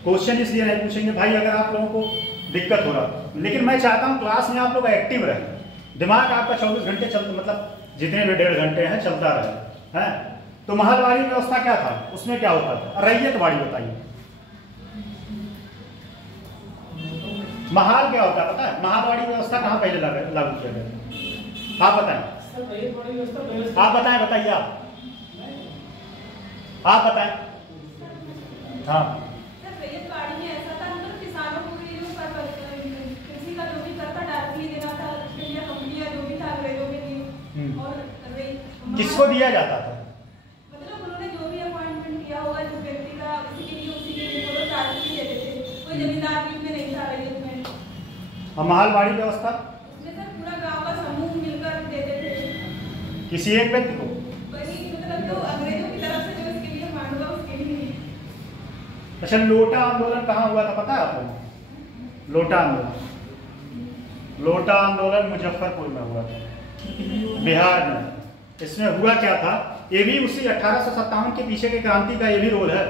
क्वेश्चन इसलिए नहीं पूछेंगे भाई अगर आप लोगों को दिक्कत हो रहा, लेकिन मैं चाहता हूं क्लास में आप लोग एक्टिव रहें, दिमाग आपका 24 घंटे चलता, मतलब जितने भी 1.5 घंटे हैं चलता रहे, हैं? तो महलवाड़ी व्यवस्था क्या था, उसमें क्या होता था? रैयतवाड़ी बताइए। महाल क्या होता है पता है? महलवाड़ी व्यवस्था कहाँ पहले लागू किया गया? आप बताएं, आप बताएं, बताइए आप बताएं। हाँ, किसको दिया जाता था? मतलब उन्होंने जो भी अपॉइंटमेंट किया होगा जिस व्यक्ति का, उसी के लिए वो चार्ज भी देते थे। कोई जमींदार भी में नहीं था रैयत में। और महलवाड़ी व्यवस्था उसमें सर पूरा गांव का समूह मिलकर देते थे किसी एक व्यक्ति को। वही मतलब जो अंग्रेजों की तरफ से जो इसके लिए मांगा उसके लिए। अच्छा, लोटा आंदोलन कहाँ हुआ था पता है आपको? लोटा आंदोलन, लोटा आंदोलन मुजफ्फरपुर में हुआ था, बिहार में। इसमें हुआ क्या था, ये भी उसी 1857 के पीछे के क्रांति का ये भी रोल है।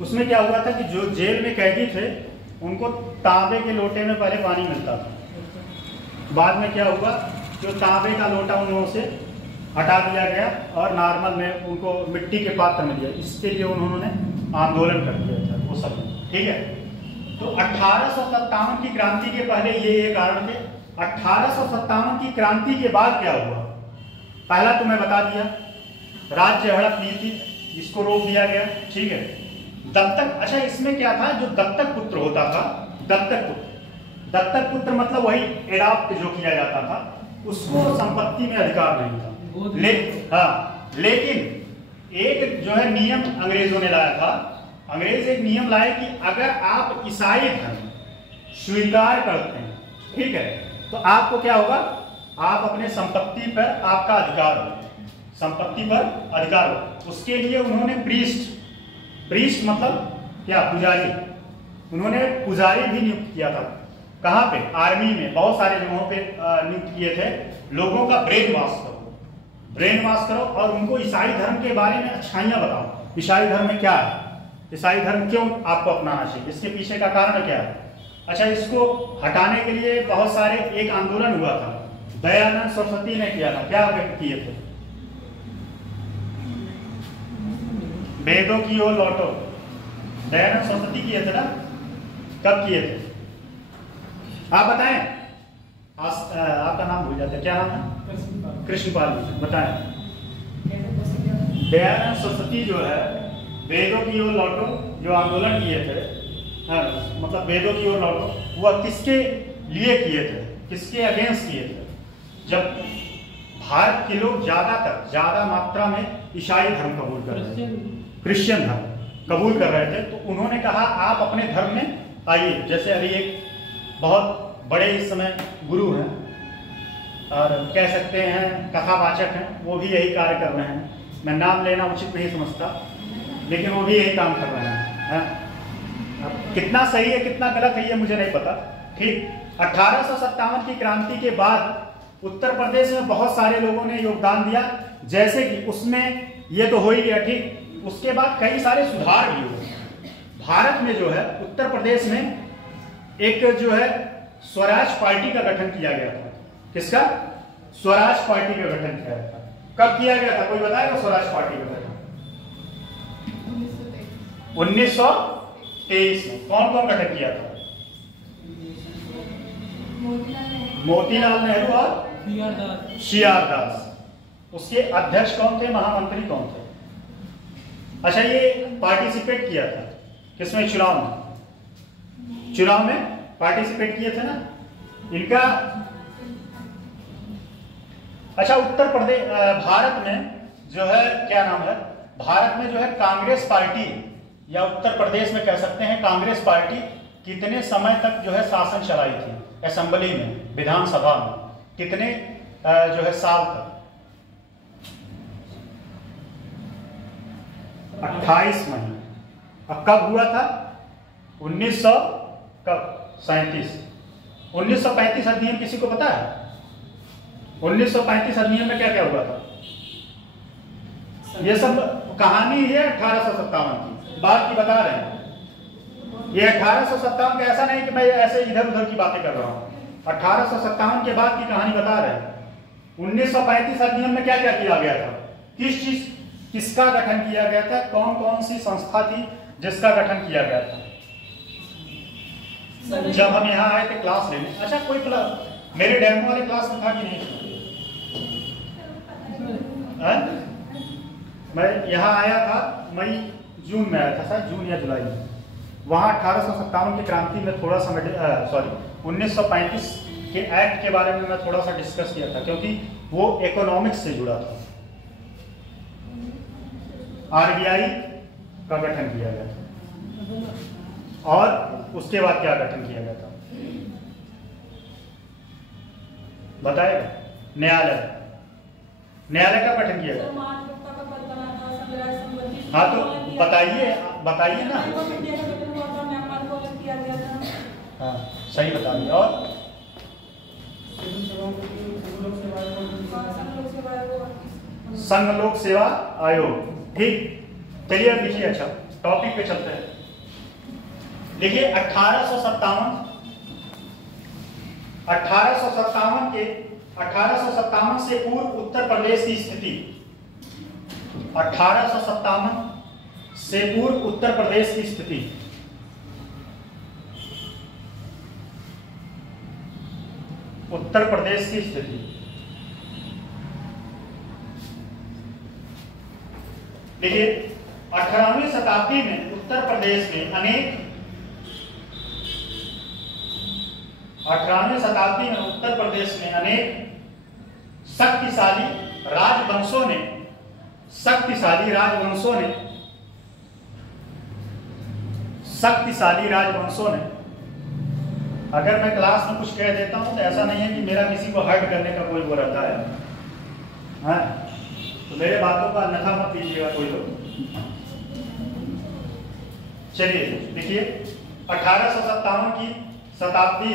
उसमें क्या हुआ था कि जो जेल में कैदी थे उनको तांबे के लोटे में पहले पानी मिलता था, बाद में क्या हुआ, जो तांबे का लोटा उन लोगों से हटा दिया गया और नॉर्मल में उनको मिट्टी के पात्र में दिया। इसके लिए उन्होंने आंदोलन कर दिया था वो सब, ठीक है? तो 1857 की क्रांति के पहले ये कारण थे। 1857 की क्रांति के बाद क्या हुआ? पहला तो मैं बता दिया, राज्य हड़प नीति, इसको रोक दिया गया, ठीक है? दत्तक, अच्छा इसमें क्या था, जो दत्तक पुत्र होता था, दत्तक पुत्र मतलब वही एडॉप्ट जो किया जाता था, उसको संपत्ति में अधिकार नहीं था। लेकिन एक जो है नियम अंग्रेजों ने लाया था। अंग्रेज एक नियम लाए कि अगर आप ईसाई धर्म स्वीकार करते हैं, ठीक है, तो आपको क्या होगा, आप अपने संपत्ति पर आपका अधिकार हो, संपत्ति पर अधिकार हो। उसके लिए उन्होंने प्रीस्ट मतलब क्या, पुजारी, उन्होंने पुजारी भी नियुक्त किया था। कहाँ पे? आर्मी में, बहुत सारे जगहों पे नियुक्त किए थे। लोगों का ब्रेन वॉश करो और उनको ईसाई धर्म के बारे में अच्छाइयाँ बताओ। ईसाई धर्म में क्या है, ईसाई धर्म क्यों आपको अपनाना चाहिए, इसके पीछे का कारण क्या है। अच्छा, इसको हटाने के लिए बहुत सारे, एक आंदोलन हुआ था, दयानंद सरस्वती ने किया था। क्या किए थे? वेदों की ओर लौटो, दयानंद सरस्वती किए थे ना? कब किए थे? आप बताएं, आपका नाम भूल जाता है, क्या नाम है? कृष्णपाल जी, बताएं। दयानंद सरस्वती जो है वेदों की ओर लौटो जो आंदोलन किए थे, मतलब वेदों की ओर लौटो, वह किसके लिए किए थे, किसके अगेंस्ट किए थे? जब भारत के लोग ज्यादा मात्रा में ईसाई धर्म कबूल कर रहे थे, क्रिश्चियन धर्म कबूल कर रहे थे, तो उन्होंने कहा आप अपने धर्म में आइए। जैसे अभी एक बहुत बड़े इस समय गुरु हैं और कह सकते हैं कथावाचक हैं, वो भी यही कार्य कर रहे हैं। मैं नाम लेना उचित नहीं समझता, लेकिन वो भी यही काम कर रहे हैं। अब कितना सही है कितना गलत है ये मुझे नहीं पता। ठीक, 1857 की क्रांति के बाद उत्तर प्रदेश में बहुत सारे लोगों ने योगदान दिया, जैसे कि उसमें ये तो हो ही गया। ठीक, उसके बाद कई सारे सुधार भी हुए। भारत में जो है उत्तर प्रदेश में एक जो है स्वराज पार्टी का गठन किया गया था। किसका? स्वराज पार्टी का गठन किया गया था। कब किया गया था, कोई बताएगा? स्वराज पार्टी का गठन 1923 में। कौन कौन गठन किया था? मोतीलाल नेहरू और सी.आर. दास। उसके अध्यक्ष कौन थे, महामंत्री कौन थे? अच्छा, ये पार्टिसिपेट किया था किसमें? चुनाव में पार्टिसिपेट किए थे ना इनका। अच्छा, उत्तर प्रदेश भारत में जो है क्या नाम है, भारत में जो है कांग्रेस पार्टी, या उत्तर प्रदेश में कह सकते हैं कांग्रेस पार्टी कितने समय तक जो है शासन चलाई थी? असेंबली में, विधानसभा में कितने जो है साल तक? 28 महीने। अब कब हुआ था? 1937। 1935 अधिनियम किसी को पता है? 1935 अधिनियम में क्या क्या हुआ था? ये सब कहानी है 1857 की, बात की बता रहे हैं। ये 1857 का ऐसा नहीं कि मैं ऐसे इधर उधर की बातें कर रहा हूं। 1857 के बाद की कहानी बता रहे हैं। 1935 अधिनियम में क्या क्या किया गया था? किसका गठन किया गया था? कौन कौन सी संस्था थी जिसका गठन किया गया था? जब हम यहाँ आए थे क्लास लेने, अच्छा कोई मेरे डेमो वाले क्लास में था कि नहीं? मैं यहाँ आया था मई जून में आया था, शायद जून या जुलाई में। वहाँ 1857 की क्रांति में थोड़ा सा 1935 के एक्ट के बारे में मैं थोड़ा सा डिस्कस किया था, क्योंकि वो इकोनॉमिक्स से जुड़ा था। आरबीआई का गठन किया गया था, और उसके बाद क्या गठन किया गया था बताएगा? न्यायालय का गठन किया गया। हाँ तो बताइए ना। हाँ सही बता दिया। और संघ लोक सेवा आयोग। ठीक, चलिए अब लिखिए। अच्छा, टॉपिक पे चलते हैं। देखिए 1857 से पूर्व उत्तर प्रदेश की स्थिति। 1857 से पूर्व उत्तर प्रदेश की स्थिति। उत्तर प्रदेश की स्थिति देखिए 18वीं शताब्दी में उत्तर प्रदेश में अनेक 18वीं शताब्दी में उत्तर प्रदेश में अनेक शक्तिशाली राजवंशों ने अगर मैं क्लास में कुछ कह देता हूं तो ऐसा नहीं है कि मेरा किसी को हर्ट करने का कोई वो रहता है, हाँ? तो मेरे बातों का अन्यथा मत लीजिएगा कोई लोग। चलिए देखिए 1857 की शताब्दी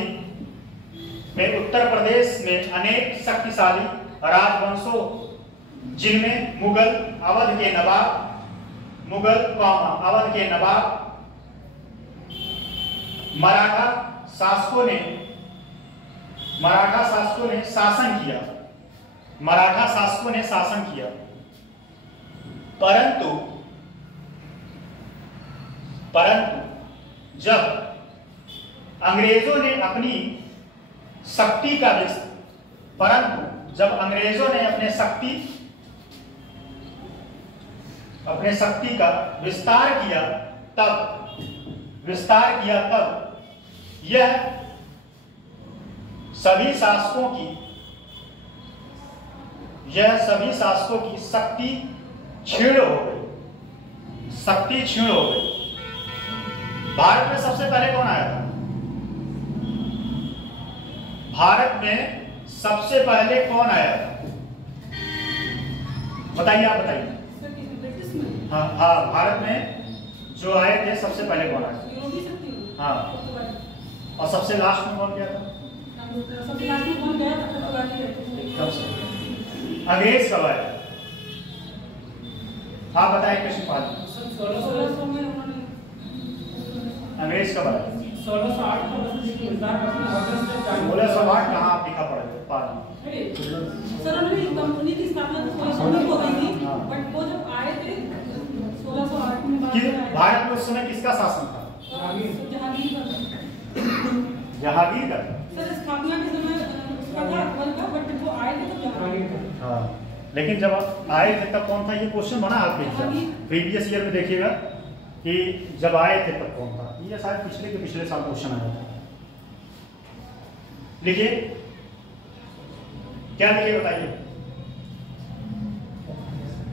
में उत्तर प्रदेश में अनेक शक्तिशाली राजवंशों, जिनमें मुगल अवध के नवाब, मराठा शासकों ने शासन किया। परंतु जब अंग्रेजों ने अपनी शक्ति का विस्तार, परंतु जब अंग्रेजों ने अपने शक्ति का विस्तार किया तब यह सभी शासकों की शक्ति क्षीण हो गई। भारत में सबसे पहले कौन आया था? भारत में सबसे पहले कौन आया था? बताइए, आप बताइए। हाँ, भारत में जो आए थे सबसे पहले कौन आया? हाँ, और सबसे लास्ट में कौन गया था? अंग्रेज कब आया? हाँ बताइए कृष्णपाल। अंग्रेज कब आया? 1608 का बस इसकी विस्तार करना अगस्त 1608 कहाँ आप लिखा पड़ा है? सर उन्होंने कंपनी की स्थापना तो 1600 में हो गई थी, बट वो जब आए थे 1608 में भारत में उस समय किसका शासन था? जहांगीर का। सर स्थापना के समय अकबर का, बट वो आए थे तो जहांगीर का। हाँ, लेकिन जब आप आए थे तब कौन था? ये क्वेश्चन बना आपके एग्जाम प्रीवियस ईयर में, देखिएगा कि जब आए थे तब कौन था। ये शायद पिछले साल क्वेश्चन आया था। लिखिए, क्या लिखिए बताइए।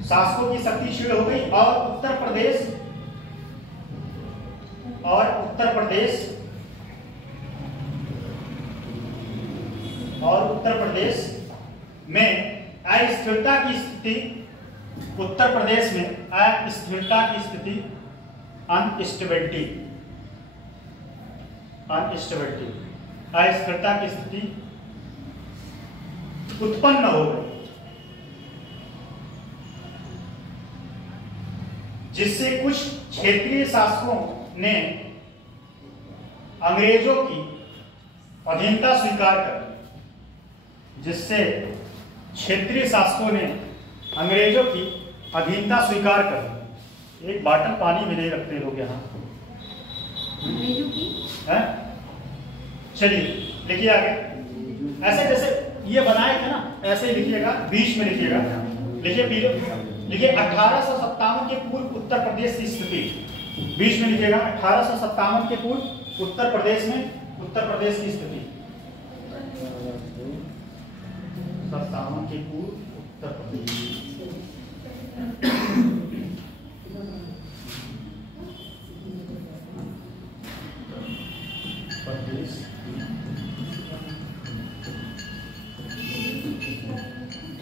शासकों की शक्ति क्षीण हो गई और उत्तर प्रदेश में अस्थिरता की स्थिति, अस्थिरता की स्थिति उत्पन्न हो गई, जिससे कुछ क्षेत्रीय शासकों ने अंग्रेजों की अधीनता स्वीकार कर ली। एक बाटल पानी भी नहीं रखते लोग यहाँ। चलिए लिखिए आगे। ऐसे जैसे ये बनाए थे ना, ऐसे ही लिखिएगा, बीच में लिखिएगा। लिखिए 1857 के पूर्व उत्तर प्रदेश की स्थिति, बीच में लिखिएगा 1857 के पूर्व उत्तर प्रदेश की स्थिति। 57 के पूर्व उत्तर प्रदेश।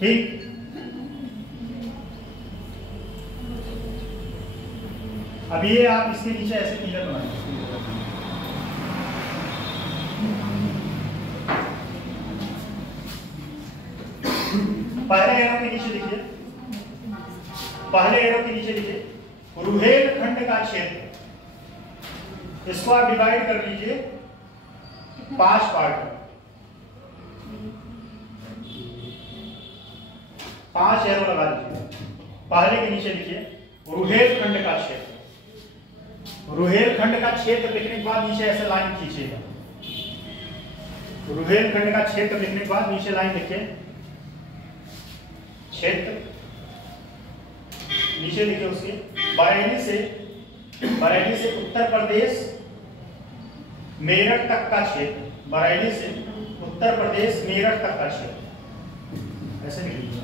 ठीक, अब ये आप इसके नीचे ऐसे पिलर बनाएंगे। पहले एरो के नीचे लिखिए रुहेलखंड का क्षेत्र। इसको आप डिवाइड कर लीजिए 5 पार्ट में। 5 एरो लगा दीजिए। पहले के नीचे लिखिए रुहेलखंड का क्षेत्र। रुहेलखंड का क्षेत्र लिखने के बाद नीचे ऐसे लाइन खींचिएगा। रुहेलखंड का क्षेत्र लिखने के बाद नीचे लाइन लिखिए, क्षेत्र नीचे लिखिए उसके बरेली से उत्तर प्रदेश मेरठ तक का क्षेत्र। बरेली से उत्तर प्रदेश मेरठ तक का क्षेत्र, ऐसे लिखिए।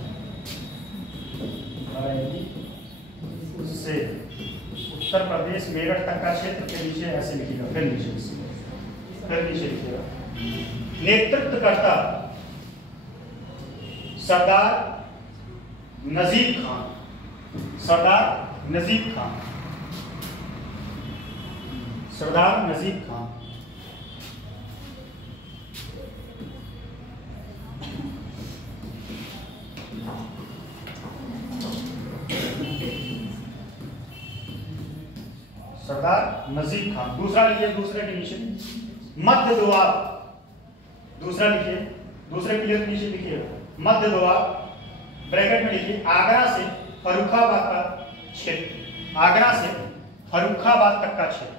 बरेली से उत्तर प्रदेश मेरठ तक का क्षेत्र के नीचे ऐसे लिखिएगा। फिर नीचे लिखिएगा नेतृत्वकर्ता सरदार नजीब खान। सरदार नजीब खान। दूसरा लिखिए, दूसरे के नीचे मध्य दोआब। दूसरा लिखिए, दूसरे क्लियर के नीचे लिखिए मध्य दोआब, ब्रैकेट में लिखिए आगरा से फर्रुखाबाद का क्षेत्र। आगरा से फर्रुखाबाद तक का क्षेत्र।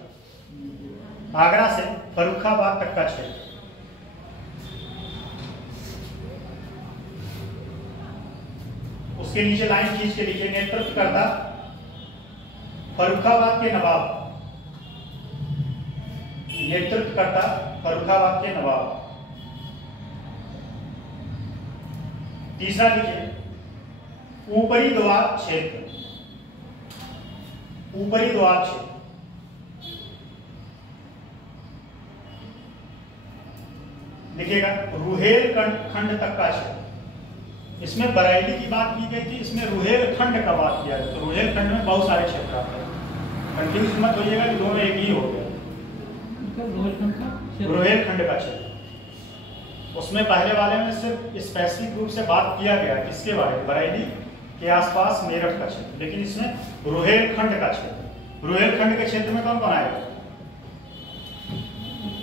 आगरा से फर्रुखाबाद तक का क्षेत्र। उसके नीचे लाइन खींच के लिखिए, नेतृत्व करता फर्रुखाबाद के नवाब, नेतृत्व करता फर्रुखाबाद के नवाब। तीसरा लिखिए, ऊपरी दोआब क्षेत्र, ऊपरी दोआब क्षेत्र। लिखिएगा रुहेलखंड तक का क्षेत्र। इसमें बरेली की बात की गई थी, इसमें रुहेलखंड का बात किया गया। तो रुहेलखंड में बहुत सारे क्षेत्र आते हैं, कंफ्यूज मत होइएगा कि दोनों एक ही हो गया। रुहेलखंड का क्षेत्र, उसमें पहले वाले में सिर्फ स्पेसिफिक रूप से बात किया गया किसके बारे में, बरेली के आसपास मेरठ का क्षेत्र, लेकिन इसमें रुहेलखंड का क्षेत्र। रुहेलखंड के क्षेत्र में कौन कौन आएगा,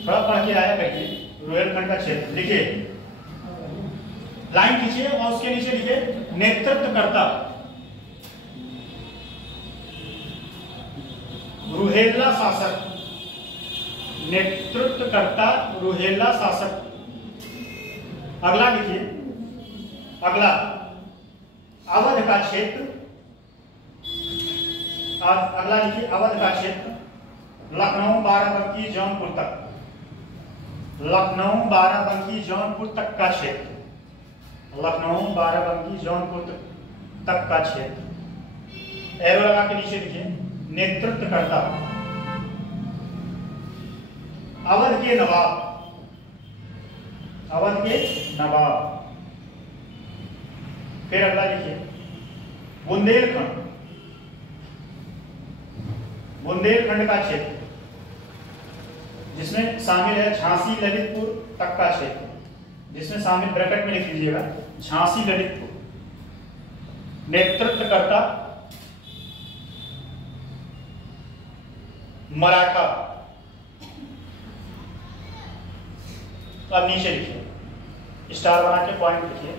थोड़ा पढ़ के आया कहिए। रुहेलखंड का क्षेत्र लिखिए, लाइन खींचिए और उसके नीचे लिखिए नेतृत्व करता रुहेला शासक, नेतृत्व करता रुहेला शासक। अगला लिखिए, अगला अवध का क्षेत्र, अगला लिखिए अवध का क्षेत्र लखनऊ बाराबंकी जौनपुर तक, लखनऊ बाराबंकी जौनपुर तक का क्षेत्र, लखनऊ बाराबंकी जौनपुर तक का क्षेत्र। एरो लगा के नीचे लिखिए नेतृत्व करता अवध के नवाब, अवध के नवाब। फिर अगला लिखिए बुंदेलखंड, बुंदेलखंड का क्षेत्र जिसमें शामिल है झांसी ललितपुर तक का क्षेत्र, जिसमें शामिल ब्रैकेट में लिख लीजिएगा झांसी ललितपुर। नेतृत्व करता मराठा। अब नीचे लिखिए, स्टार बना के पॉइंट लिखिए,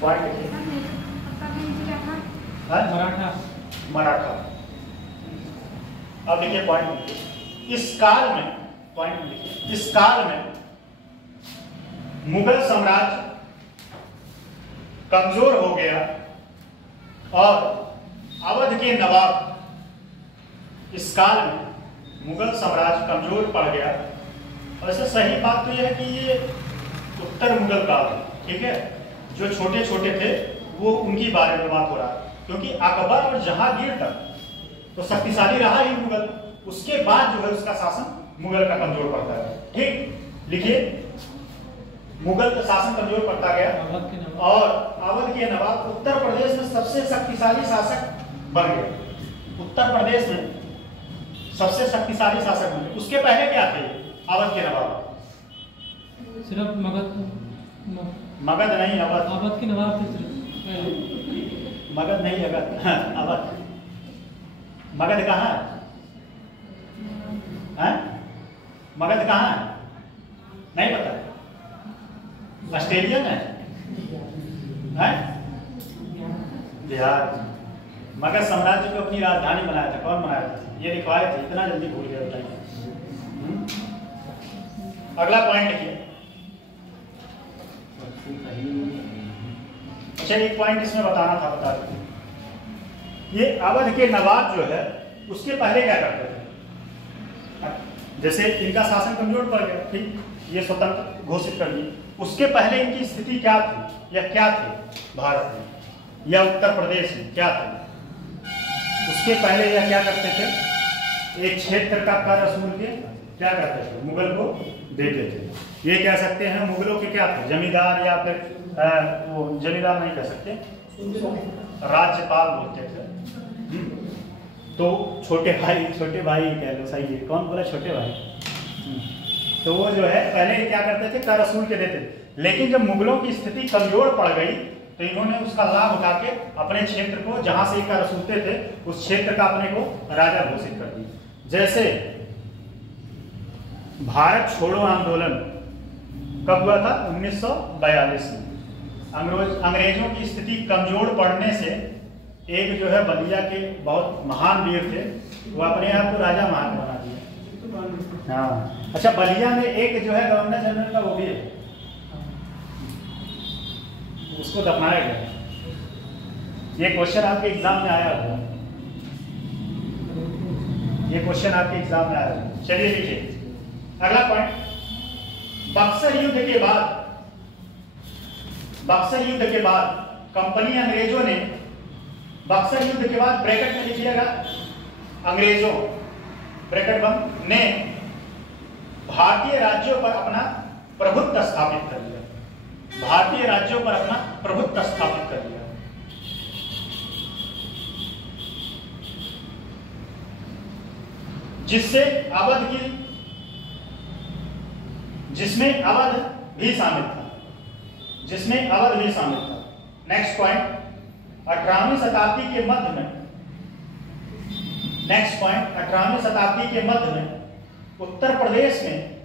पॉइंट लिखिए मराठा, मराठा। अब लिखिए पॉइंट लिखिए, इस काल में, पॉइंट लिखिए, इस काल में मुगल साम्राज्य कमजोर हो गया और अवध के नवाब, इस काल में मुगल साम्राज्य कमजोर पड़ गया। वैसे सही बात तो यह है कि ये उत्तर मुगल काल है, ठीक है, जो छोटे छोटे थे वो उनकी बारे में बात हो रहा है, क्योंकि अकबर और जहांगीर तक तो शक्तिशाली रहा ही मुगल, उसके बाद जो है उसका शासन मुगल का कमजोर पड़ता है। ठीक, लिखिए मुगल का शासन कमजोर पड़ता गया और अवध के नवाब उत्तर प्रदेश में सबसे शक्तिशाली शासक बन गए। उत्तर प्रदेश में सबसे शक्तिशाली शासक बने। उसके पहले क्या थे अवध के नवाब? सिर्फ मगध, मगध नहीं, अवध। अवध के नवाब थे सिर्फ, मगध नहीं, अवध। मगध कहाँ है? मगध कहाँ है? नहीं पता? ऑस्ट्रेलिया में है? बिहार। मगध साम्राज्य को अपनी राजधानी बनाया था, कौन बनाया था? ये लिखवाए थे, इतना जल्दी भूल गए बताइए। अगला पॉइंट लिखिए। अच्छा, एक पॉइंट इसमें बताना था, बता दें। ये अवध के नवाब जो है उसके पहले क्या करते थे? जैसे इनका शासन कमजोर पड़ गया, ठीक, ये स्वतंत्र घोषित कर दिए, उसके पहले इनकी स्थिति क्या थी या क्या थे भारत में या उत्तर प्रदेश में क्या थे? उसके पहले यह क्या करते थे? एक क्षेत्र का कर वसूल के क्या करते थे? मुगल को देते थे। ये कह सकते हैं मुगलों के क्या थे? जमींदार, या फिर वो जमींदार नहीं कह सकते, राज्यपाल बोलते थे। तो छोटे भाई कह लो, सही है, कौन बोला छोटे भाई? तो वो जो है पहले क्या करते थे? कर वसूल के देते थे। लेकिन जब मुगलों की स्थिति कमजोर पड़ गई तो इन्होंने उसका लाभ उठा के अपने क्षेत्र को, जहां से कर वसूलते थे, उस क्षेत्र का अपने को राजा घोषित कर दिया। जैसे भारत छोड़ो आंदोलन कब हुआ था? 1942 में। अंग्रेजों की स्थिति कमजोर पड़ने से एक जो है बलिया के बहुत महान वीर थे, वो अपने आप को राजा महान बना दिया। हाँ, अच्छा, बलिया में एक जो है गवर्नर जनरल का वो भी है, उसको दफनाया गया। ये क्वेश्चन आपके एग्जाम में आया होगा, ये क्वेश्चन आपके एग्जाम में आया होगा। चलिए लिखिए अगला पॉइंट। बक्सर युद्ध के बाद, बक्सर युद्ध के बाद कंपनी अंग्रेजों ने, बक्सर युद्ध के बाद ब्रैकेट में लिखिएगा, अंग्रेजों ब्रैकेट बंद ने भारतीय राज्यों पर अपना प्रभुत्व स्थापित कर लिया, भारतीय राज्यों पर अपना प्रभुत्व स्थापित कर लिया, जिससे अवध की, जिसमें अवध भी शामिल था, जिसमें अवध भी शामिल था। नेक्स्ट पॉइंट, 18वीं शताब्दी के मध्य में, नेक्स्ट पॉइंट, 18वीं शताब्दी के मध्य में उत्तर प्रदेश में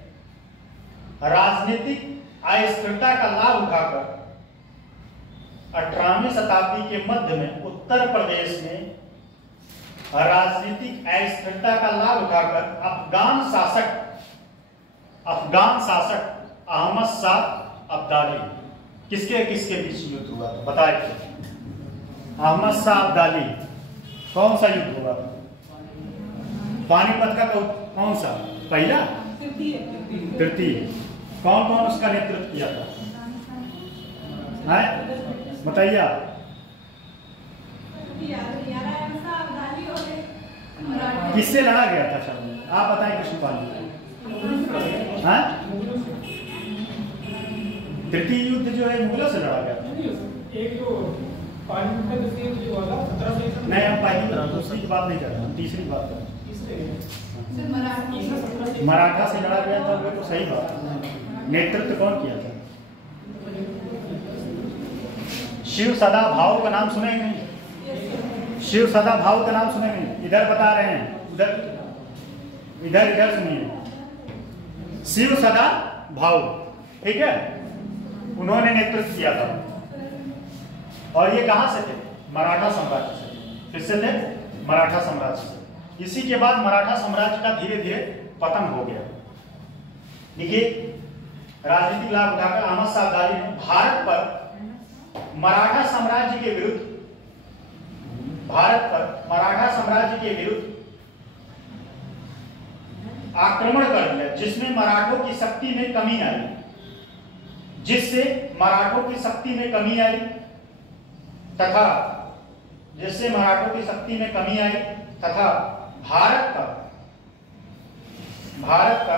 राजनीतिक अस्थिरता का लाभ उठाकर, 18वीं शताब्दी के मध्य में उत्तर प्रदेश में राजनीतिक अस्थिरता का लाभ उठाकर अफगान शासक अहमद शाह अब्दाली, किसके किसके बीच युद्ध हुआ था बताइए? अहमद शाह अब्दाली, कौन सा युद्ध हुआ था? पानीपत का कौन सा? पहला, तृतीय। कौन कौन उसका नेतृत्व किया था? बताइए आप। किससे लड़ा गया था शब्द? आप बताएं कृष्णपाल जी। तृतीय युद्ध जो है मुगलों से लड़ा गया था। एक जो पानीपत का दूसरी युद्ध जो हुआ था 1700 नहीं, हम पहली दूसरी की बात नहीं कर रहे, हम तीसरी बात कर रहे हैं। मराठा से लड़ा गया था, वो तो सही बात है। नेतृत्व कौन किया था? शिव सदा भाव का नाम सुने नहीं? शिव सदा भाव का नाम सुने नहीं? इधर बता रहे हैं, उधर इधर इधर सुनिए। शिव सदा भाव, ठीक है, उन्होंने नेतृत्व किया था। और ये कहां से थे? मराठा साम्राज्य से। किससे थे? मराठा साम्राज्य से। इसी के बाद मराठा साम्राज्य का धीरे धीरे पतन हो गया। देखिए, राजनीतिक लाभ उठाकर अहमद शाह अब्दाली ने भारत पर मराठा साम्राज्य के विरुद्ध, भारत पर मराठा साम्राज्य के विरुद्ध आक्रमण कर दिया, जिसमें मराठों की शक्ति में कमी आई, जिससे मराठों की शक्ति में कमी आई तथा जिससे मराठों की शक्ति में कमी आई तथा भारत का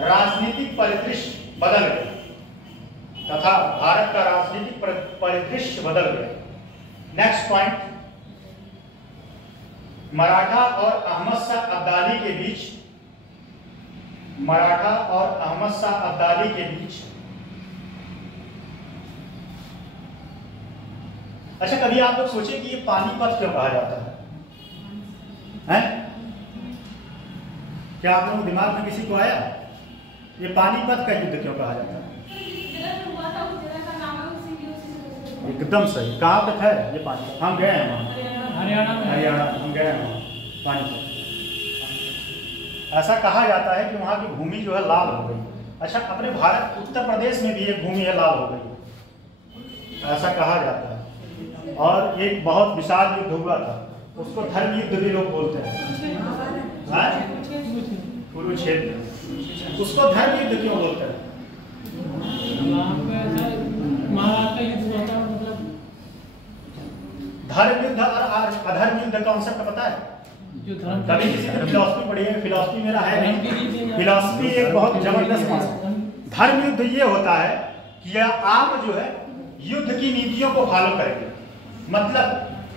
राजनीतिक परिदृश्य बदल गया, तथा भारत का राजनीतिक परिदृश्य बदल गया। नेक्स्ट पॉइंट, मराठा और अहमद शाह अब्दाली के बीच, मराठा और अहमद शाह अब्दाली के बीच। अच्छा, कभी आप लोग सोचे कि ये पानीपत क्यों कहा जाता है? क्या आप लोगों के दिमाग में किसी को आया ये पानीपत का युद्ध क्यों कहा जाता है? एकदम सही। कहाँ पे है ये पानीपत? हम गए हैं वहाँ, हरियाणा हम गए हैं वहाँ पानीपत। ऐसा कहा जाता है कि वहाँ की भूमि जो है लाल हो गई। अच्छा, अपने भारत उत्तर प्रदेश में भी एक भूमि है लाल हो गई, ऐसा कहा जाता है। और एक बहुत विशाल युद्ध हुआ था, उसको धर्म युद्ध भी लोग बोलते हैं, कुरुक्षेत्र। उसको धर्म युद्ध क्यों बोलते हैं? धर्म युद्ध और अधर्म युद्ध कॉन्सेप्ट पता है? कभी किसी ने फिलॉसफी पढ़ी है? फिलॉसफी मेरा है नहीं, फिलॉसफी एक बहुत जबरदस्त बात। धर्म युद्ध ये होता है कि आप जो है युद्ध की नीतियों को फॉलो करेंगे। मतलब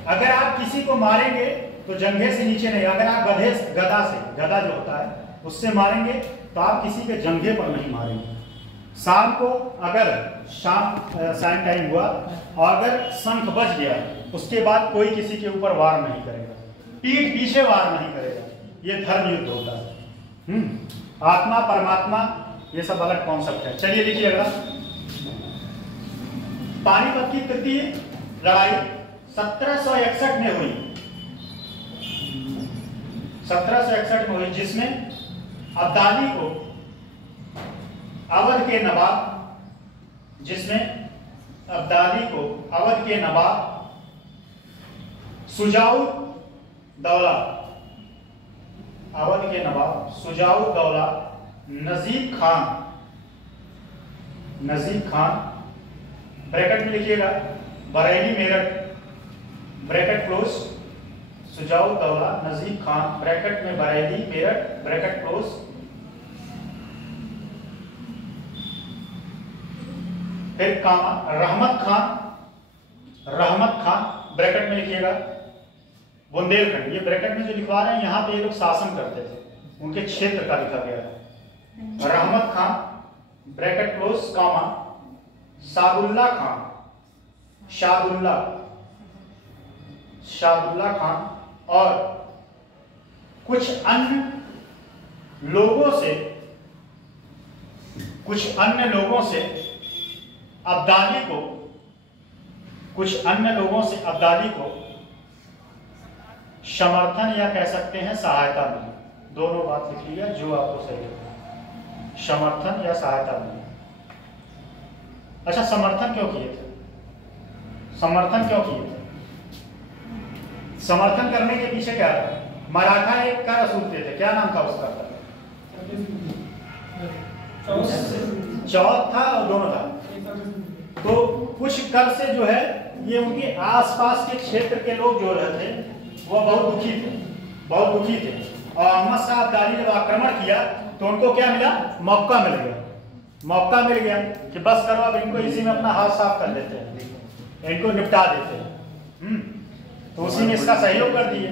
अगर आप किसी को मारेंगे तो जंघे से नीचे नहीं, अगर आप गदा से, गदा जो होता है उससे मारेंगे तो आप किसी के जंघे पर नहीं मारेंगे। शाम को अगर शाम टाइम हुआ और अगर शंख बज गया उसके बाद कोई किसी के ऊपर वार नहीं करेगा, पीठ पीछे वार नहीं करेगा। ये धर्म युद्ध होता है। आत्मा परमात्मा ये सब अलग कॉन्सेप्ट है। चलिए लिखिए अगला। पानीपत की तृतीय लड़ाई 1761 में हुई, 1761 में हुई, जिसमें अब्दाली को अवध के नवाब, जिसमें अब्दाली को अवध के नवाब सुजाउद दौला, अवध के नवाब सुजाउद दौला नजीब खान, नजीब खान ब्रैकेट में लिखिएगा Bareilly Meerut bracket close, Shujaud Daula Najib Khan bracket में बरेली मेरठ ब्रैकेट क्लोज। फिर कामा रहमत खान, रहमत खान ब्रैकेट में लिखिएगा बुंदेलखंड। ये ब्रैकेट में जो लिखवा रहे हैं यहाँ पे ये लोग शासन करते थे, उनके क्षेत्र का लिखा गया है। रहमत खान ब्रैकेट क्लोज कामा सादुल्ला खान, शादुल्ला, शादुल्ला खान और कुछ अन्य लोगों से अब्दाली को, कुछ अन्य लोगों से अब्दाली को समर्थन या कह सकते हैं सहायता मिली। दोनों बात लिख लिया जो आपको सही लगता है, समर्थन या सहायता मिली। अच्छा, समर्थन क्यों किए थे? समर्थन क्यों किए थे? समर्थन करने के पीछे क्या था? मराठा एक कर सूलते थे, क्या नाम था उसका? चौथ था और दोनों था। तो कुछ कर से जो है ये उनके आसपास के क्षेत्र के लोग जो रहते वो बहुत दुखी थे, बहुत दुखी थे। और अहमद शाह अब्दाली जब आक्रमण किया तो उनको क्या मिला? मौका मिल गया, मौका मिल गया कि बस करो अब इनको इसी में अपना हाथ साफ कर लेते हैं, इनको निपटा देते हैं। तो उसी में इसका सहयोग कर दिए।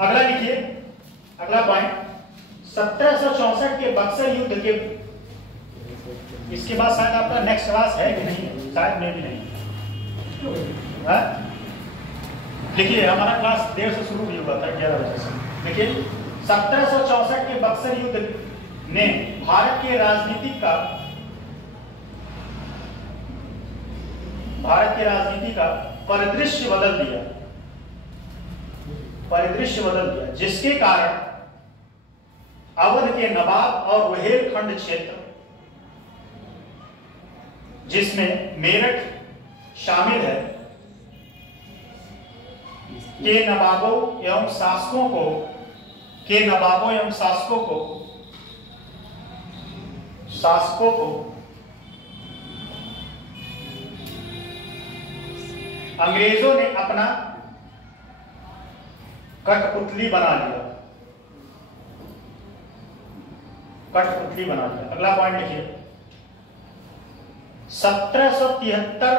अगला लिखिए, अगला पॉइंट 1764 के बक्सर युद्ध के, इसके बाद शायद आपका नेक्स्ट क्लास है कि नहीं? शायद में भी नहीं। देखिए हमारा क्लास देर से शुरू भी हुआ था 11 बजे से। देखिए 1764 के बक्सर युद्ध ने भारत के राजनीति का परिदृश्य बदल दिया, जिसके कारण अवध के नवाब और बुंदेलखंड क्षेत्र, जिसमें मेरठ शामिल है, के नवाबों एवं शासकों को अंग्रेजों ने अपना कठपुतली बना लिया, कठपुतली बना लिया। अगला पॉइंट लिखिए, 1773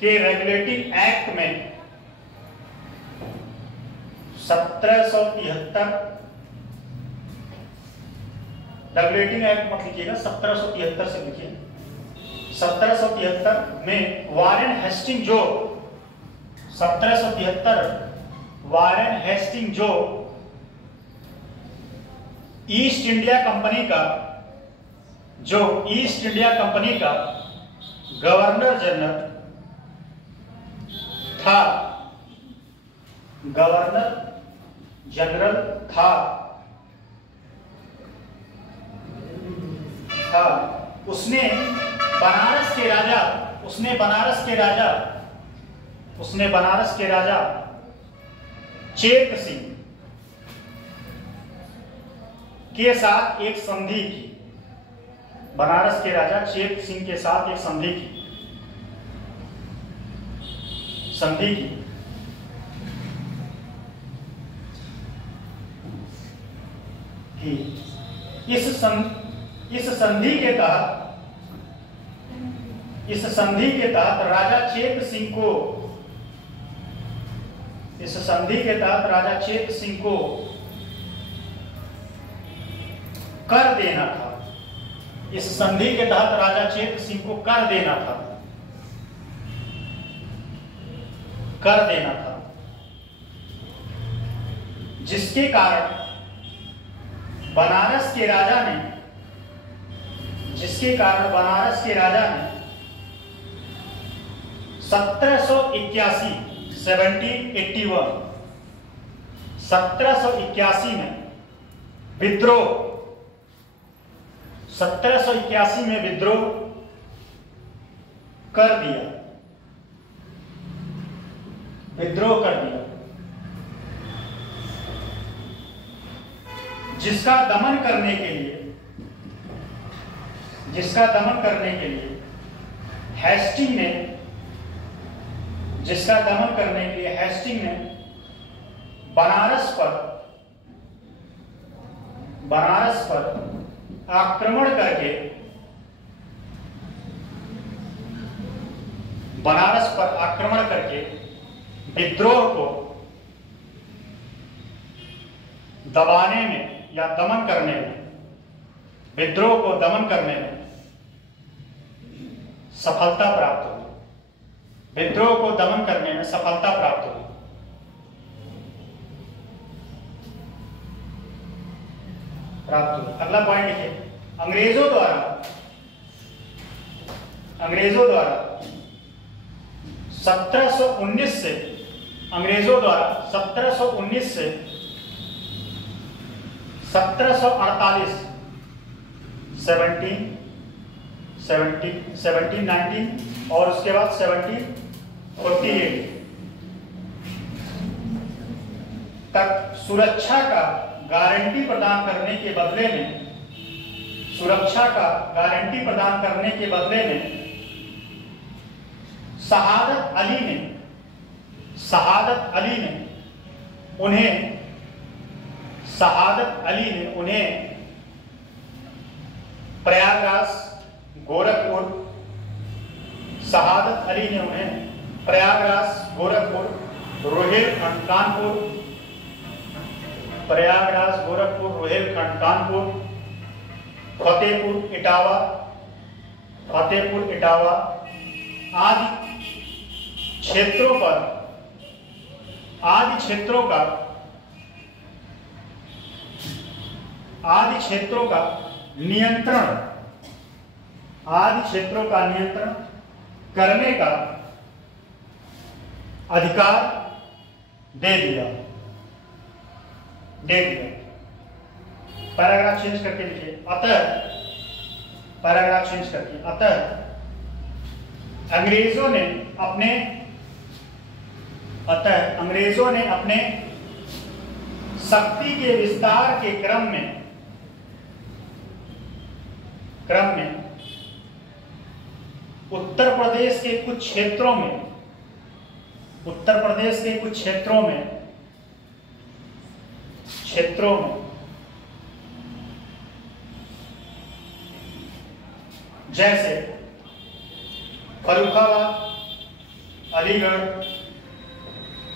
के रेगुलेटिंग एक्ट में, 1773 रेगुलेटिंग एक्ट मत लिखिएगा, 1773 से लिखिए। 1773 में वारेन हेस्टिंग जो 1773 वारेन हेस्टिंग जो ईस्ट इंडिया कंपनी का गवर्नर जनरल था, उसने बनारस के राजा चेत सिंह के साथ एक संधि की, बनारस के राजा चेत सिंह के साथ एक संधि की। इस संधि के तहत राजा चेत सिंह को कर देना था। इस संधि के तहत राजा चेत सिंह को कर देना था, जिसके कारण बनारस के राजा ने 1781 में विद्रोह कर दिया। विद्रोह कर दिया, जिसका दमन करने के लिए हेस्टिंग ने बनारस पर आक्रमण करके विद्रोह को दबाने में या दमन करने में सफलता प्राप्त हुई। अगला पॉइंट लिखिए। अंग्रेजों द्वारा 1719 से 1748 1719 और उसके बाद 1748 तक सुरक्षा का गारंटी प्रदान करने के बदले में शहादत अली ने उन्हें प्रयागराज गोरखपुर रोहिलखंड कानपुर फतेहपुर इटावा आदि क्षेत्रों का नियंत्रण करने का अधिकार दे दिया। पैराग्राफ चेंज करके लिखिए। अतः अंग्रेजों ने अपने शक्ति के विस्तार के क्रम में उत्तर प्रदेश के कुछ क्षेत्रों में जैसे फर्रुखाबाद, अलीगढ़,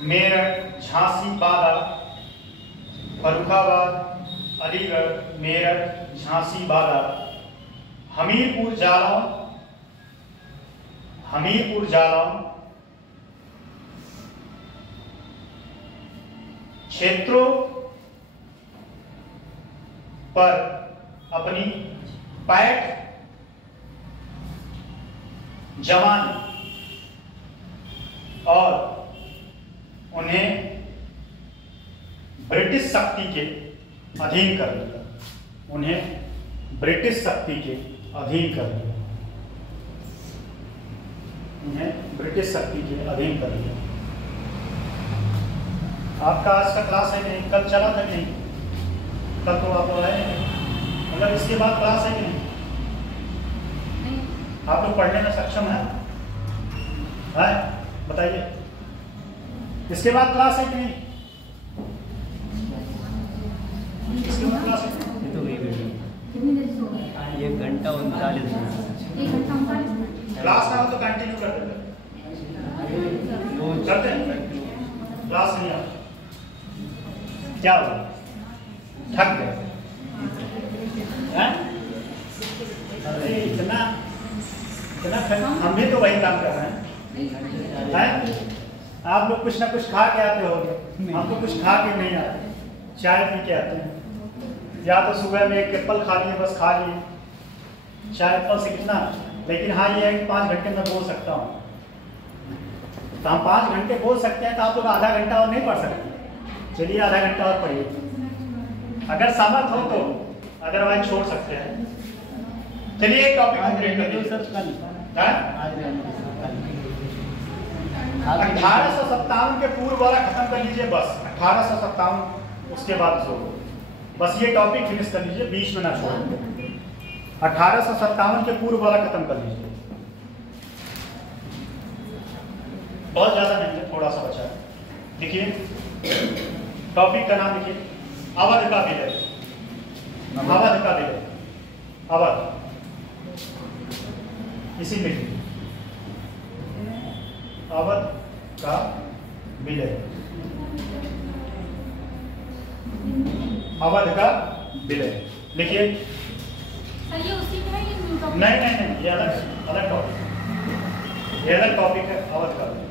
मेरठ, झांसी, बादा, हमीरपुर, जालौन क्षेत्रों पर अपनी पैठ जमाने और उन्हें ब्रिटिश शक्ति के अधीन कर दिया। आपका आज का क्लास है कि नहीं? कल चला था कि नहीं? कल तो आप आए नहीं, मतलब इसके बाद क्लास है कि नहीं? आप लोग पढ़ने में सक्षम है? बताइए, इसके बाद क्लास है कि नहीं? इसके बाद क्लास है? ये घंटा 39 मिनट क्लास ना हो तो कंटिन्यू कर देते करते हैं। क्लास नहीं आ क्या हो, थक गए? अरे इतना हम भी तो वही काम कर रहे हैं। आप लोग कुछ ना कुछ खा के आते होंगे, हम तो कुछ खा के नहीं आते, चाय पी के आते हैं। या तो सुबह में एक एप्पल खा लिए, बस खा लिए, चाय एप्पल से कितना। लेकिन हाँ ये है कि 5 घंटे में बोल सकता हूँ, तो हम 5 घंटे बोल सकते हैं, तो आप लोग आधा घंटा और नहीं पढ़ सकते। चलिए आधा घंटा और पढ़िए, अगर सहमत हो तो, अदरवाइज छोड़ सकते हैं। चलिए एक टॉपिक कंप्लीट कर लीजिए। 1857 के पूर्व वाला खत्म कर लीजिए बस। 1857 उसके बाद छोड़ो, बस ये टॉपिक फिनिश कर लीजिए, बीच में ना छोड़ो। 1857 के पूर्व वाला खत्म कर लीजिए, बहुत ज्यादा नहीं है, थोड़ा सा बचा है। देखिए टॉपिक का नाम लिखिए, अवध का विलय। अवध का विलय, अवध, इसी में अवध का विलय, अवध का विलय लिखिए। सर ये उसी में है ये न्यू टॉपिक? नहीं नहीं नहीं, ये अलग अलग टॉपिक, ये अलग टॉपिक है। अवध का विलय,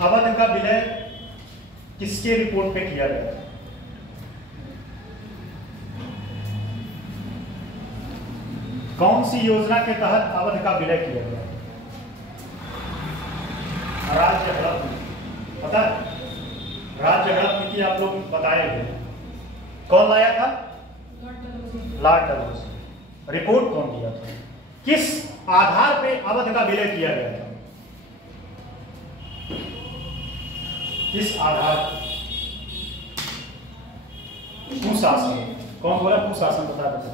अवध का विलय किसके रिपोर्ट पे किया गया? कौन सी योजना के तहत अवध का विलय किया गया? राज्य हड़प नीति, पता है? राज्य हड़प नीति आप लोग बताए गए, कौन लाया था? लॉर्ड डलहौजी। रिपोर्ट कौन दिया था? किस आधार पे अवध का विलय किया गया था? किस आधार? कुशासन। कौन बोला कुशासन? बता देते,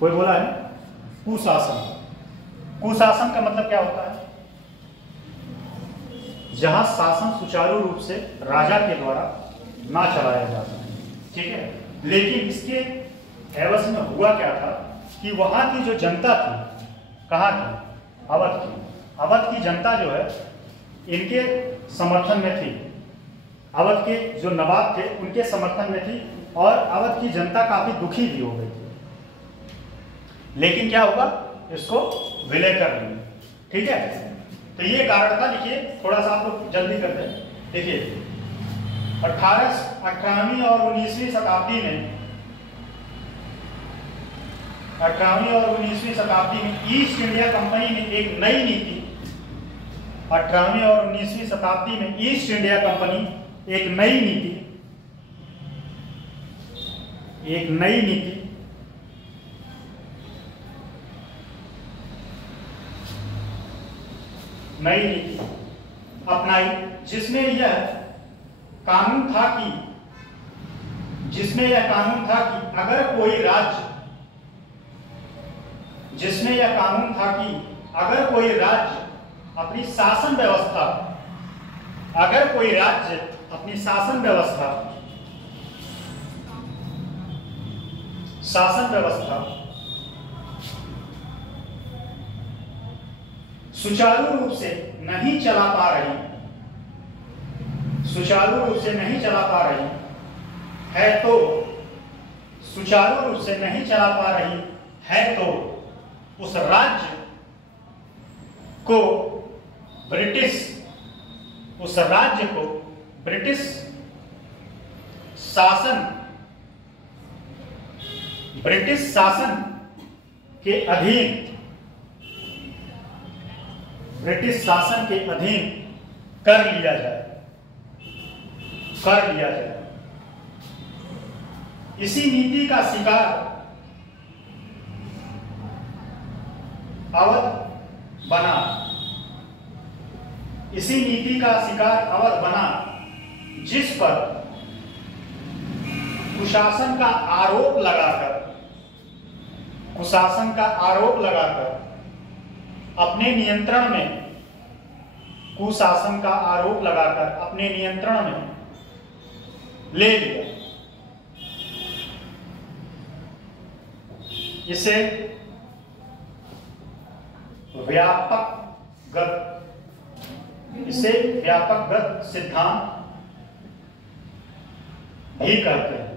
कोई बोला है? कुशासन। कुशासन का मतलब क्या होता है? जहां शासन सुचारू रूप से राजा के द्वारा ना चलाया जा सके, ठीक है। लेकिन इसके एवज में हुआ क्या था कि वहां की जो जनता थी, कहाँ की? अवध की। अवध की जनता जो है इनके समर्थन में थी, अवध के जो नवाब थे उनके समर्थन में थी, और अवध की जनता काफी दुखी भी हो गई थी। लेकिन क्या होगा? इसको विलय कर लेंगे, ठीक है। तो ये कारण था। लिखिए, थोड़ा सा आप लोग जल्दी करते हैं। देखिए 18वीं और 19वीं शताब्दी में, 18वीं और 19वीं शताब्दी में ईस्ट इंडिया कंपनी ने एक नई नीति, 18वीं और 19वीं शताब्दी में ईस्ट इंडिया कंपनी एक नई नीति अपनाई, जिसमें यह कानून था कि अगर कोई राज्य अपनी शासन व्यवस्था सुचारू रूप से नहीं चला पा रही है तो उस राज्य को ब्रिटिश शासन के अधीन कर लिया जाए। इसी नीति का शिकार अवध बना, जिस पर कुशासन का आरोप लगाकर अपने नियंत्रण में ले लिया। इसे व्यापकगत सिद्धांत भी कहते हैं।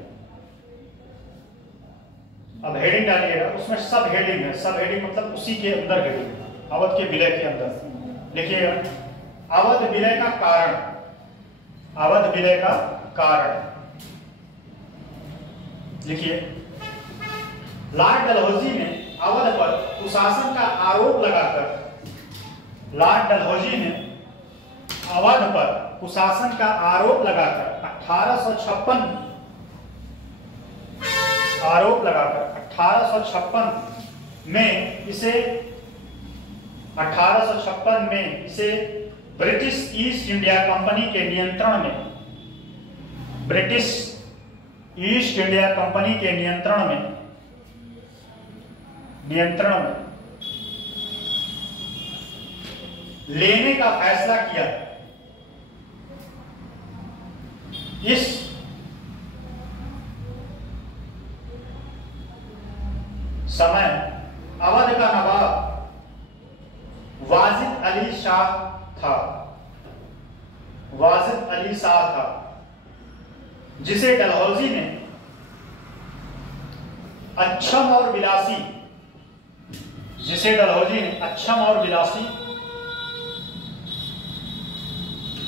अब हेडिंग डालिएगा, उसमें सब हेडिंग है। सब हेडिंग मतलब उसी के अंदर हेडिंग है, अवध के विलय के अंदर। लिखिएगा, अवध विलय का कारण लिखिए। लॉर्ड डलहौजी ने अवध पर कुशासन का आरोप लगाकर 1856 में इसे 1856 में इसे ब्रिटिश ईस्ट इंडिया कंपनी के नियंत्रण में, ब्रिटिश ईस्ट इंडिया कंपनी के नियंत्रण में लेने का फैसला किया। इस समय अवध का नवाब वाजिद अली शाह था, वाजिद अली शाह था, जिसे डलहौजी ने अक्षम और विलासी, जिसे डलहौजी ने अक्षम और विलासी,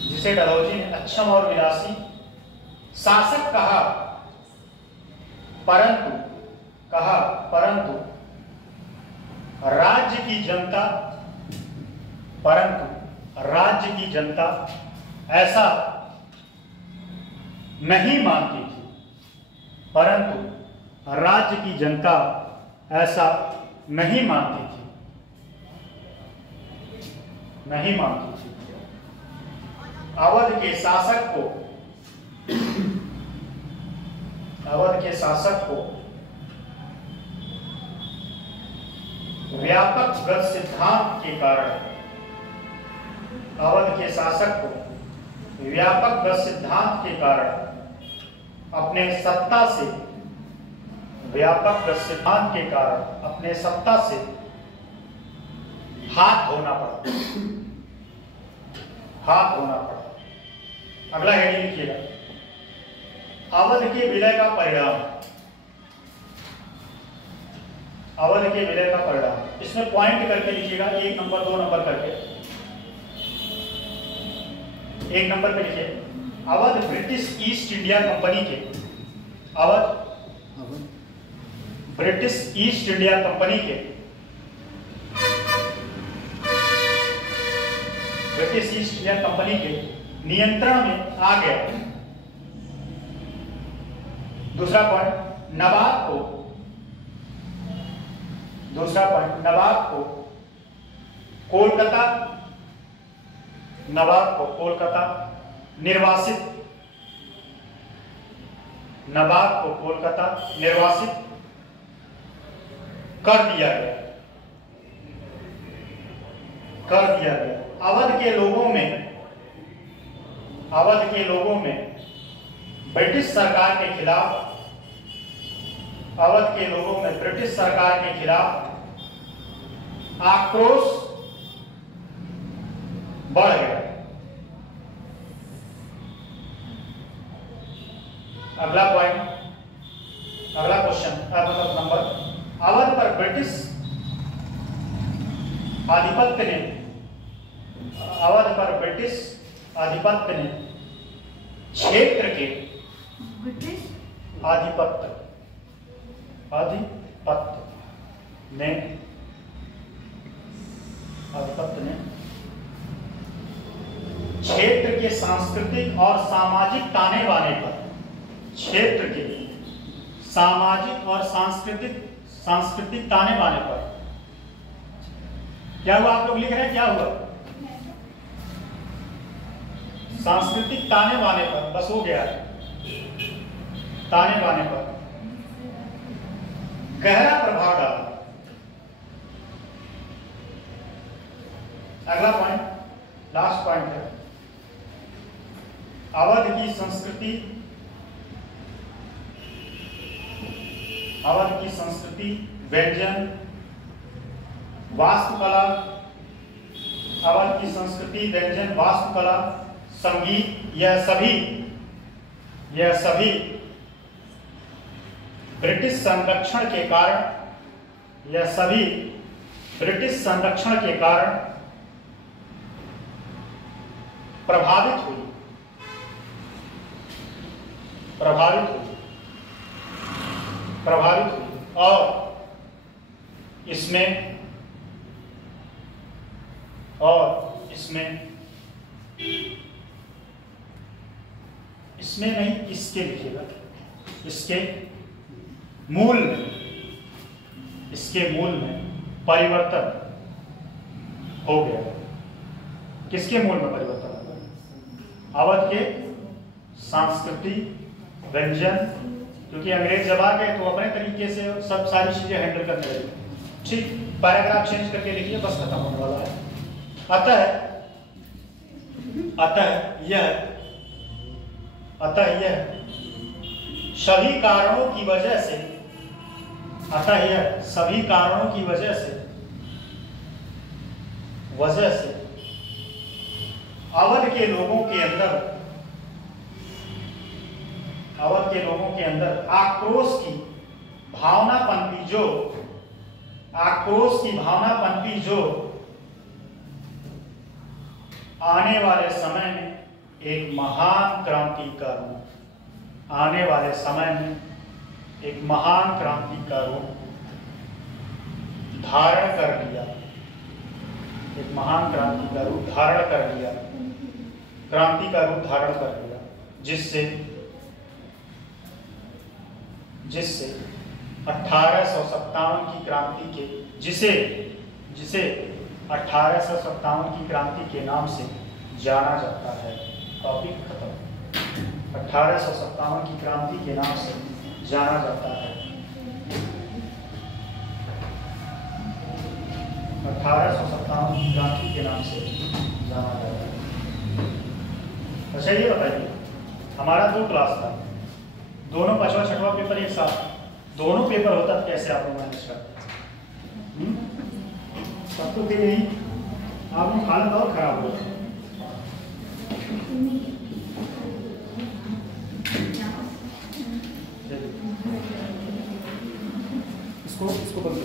जिसे डलहौजी ने अक्षम और विलासी शासक कहा, परंतु राज्य की जनता ऐसा नहीं मानती थी, परंतु राज्य की जनता ऐसा नहीं मानती थी। अवध के शासक को व्यापक गत सिद्धांत के कारण, अवध के शासक को व्यापक गत सिद्धांत के कारण अपने सत्ता से, व्यापक गत सिद्धांत के कारण अपने सत्ता से हाथ धोना पड़ा। अगला हेडिंग लिखिएगा, अवध के विलय का परिणाम। अवध के विलय का परिणाम, इसमें पॉइंट करके लिखिएगा, 1 नंबर 2 नंबर करके। 1 नंबर पे लिखिए, Awadh British East India Company के, Awadh British East India Company के, ब्रिटिश ईस्ट इंडिया कंपनी के नियंत्रण में आ गया। दूसरा पॉइंट, नवाब को कोलकाता निर्वासित कर दिया गया। अवध के लोगों में ब्रिटिश सरकार के खिलाफ आक्रोश बढ़ गया। अगला क्वेश्चन, मतलब नंबर, अवध पर ब्रिटिश आधिपत्य ने क्षेत्र के आधिपत्य ने क्षेत्र के सांस्कृतिक और सामाजिक ताने बाने पर, क्षेत्र के सामाजिक और सांस्कृतिक ताने बाने पर, क्या हुआ? आप लोग लिख रहे हैं क्या हुआ? सांस्कृतिक ताने बाने पर, बस हो गया, ताने बाने पर गहरा प्रभाव डाला। अगला पॉइंट, लास्ट पॉइंट है, अवध की संस्कृति, व्यंजन, वास्तुकला, अवध की संस्कृति, व्यंजन, वास्तुकला, संगीत, यह सभी ब्रिटिश संरक्षण के कारण प्रभावित हुई और इसमें नहीं, इसके लिखिएगा, इसके मूल में परिवर्तन हो गया। किसके मूल में परिवर्तन होगा? अवध के सांस्कृतिक व्यंजन, क्योंकि अंग्रेज जब आ गए तो अपने तरीके से सब सारी चीजें हैंडल करने लगे। ठीक, पैराग्राफ चेंज करके लिखिए, बस खत्म होने वाला है। अतः यह सभी कारणों की वजह से, सभी कारणों की वजह से अवध के लोगों के अंदर आक्रोश की भावना पनपी जो आने वाले समय में एक महान क्रांति का रूप धारण कर लिया, जिससे 1857 की क्रांति के जिसे 1857 की क्रांति के नाम से जाना जाता है। टॉपिक खत्म। 1857 की क्रांति के नाम से जाना जाता है। 1857 की क्रांति के नाम से जाना जाता है। अच्छा ये बताइए, हमारा 2 क्लास था, दोनों 5वां 6वां पेपर एक साथ, दोनों पेपर होता तो कैसे आप लोग मैनेज करते? सब तो फिर यही आप लोग हालत और खराब हो। इसको बंद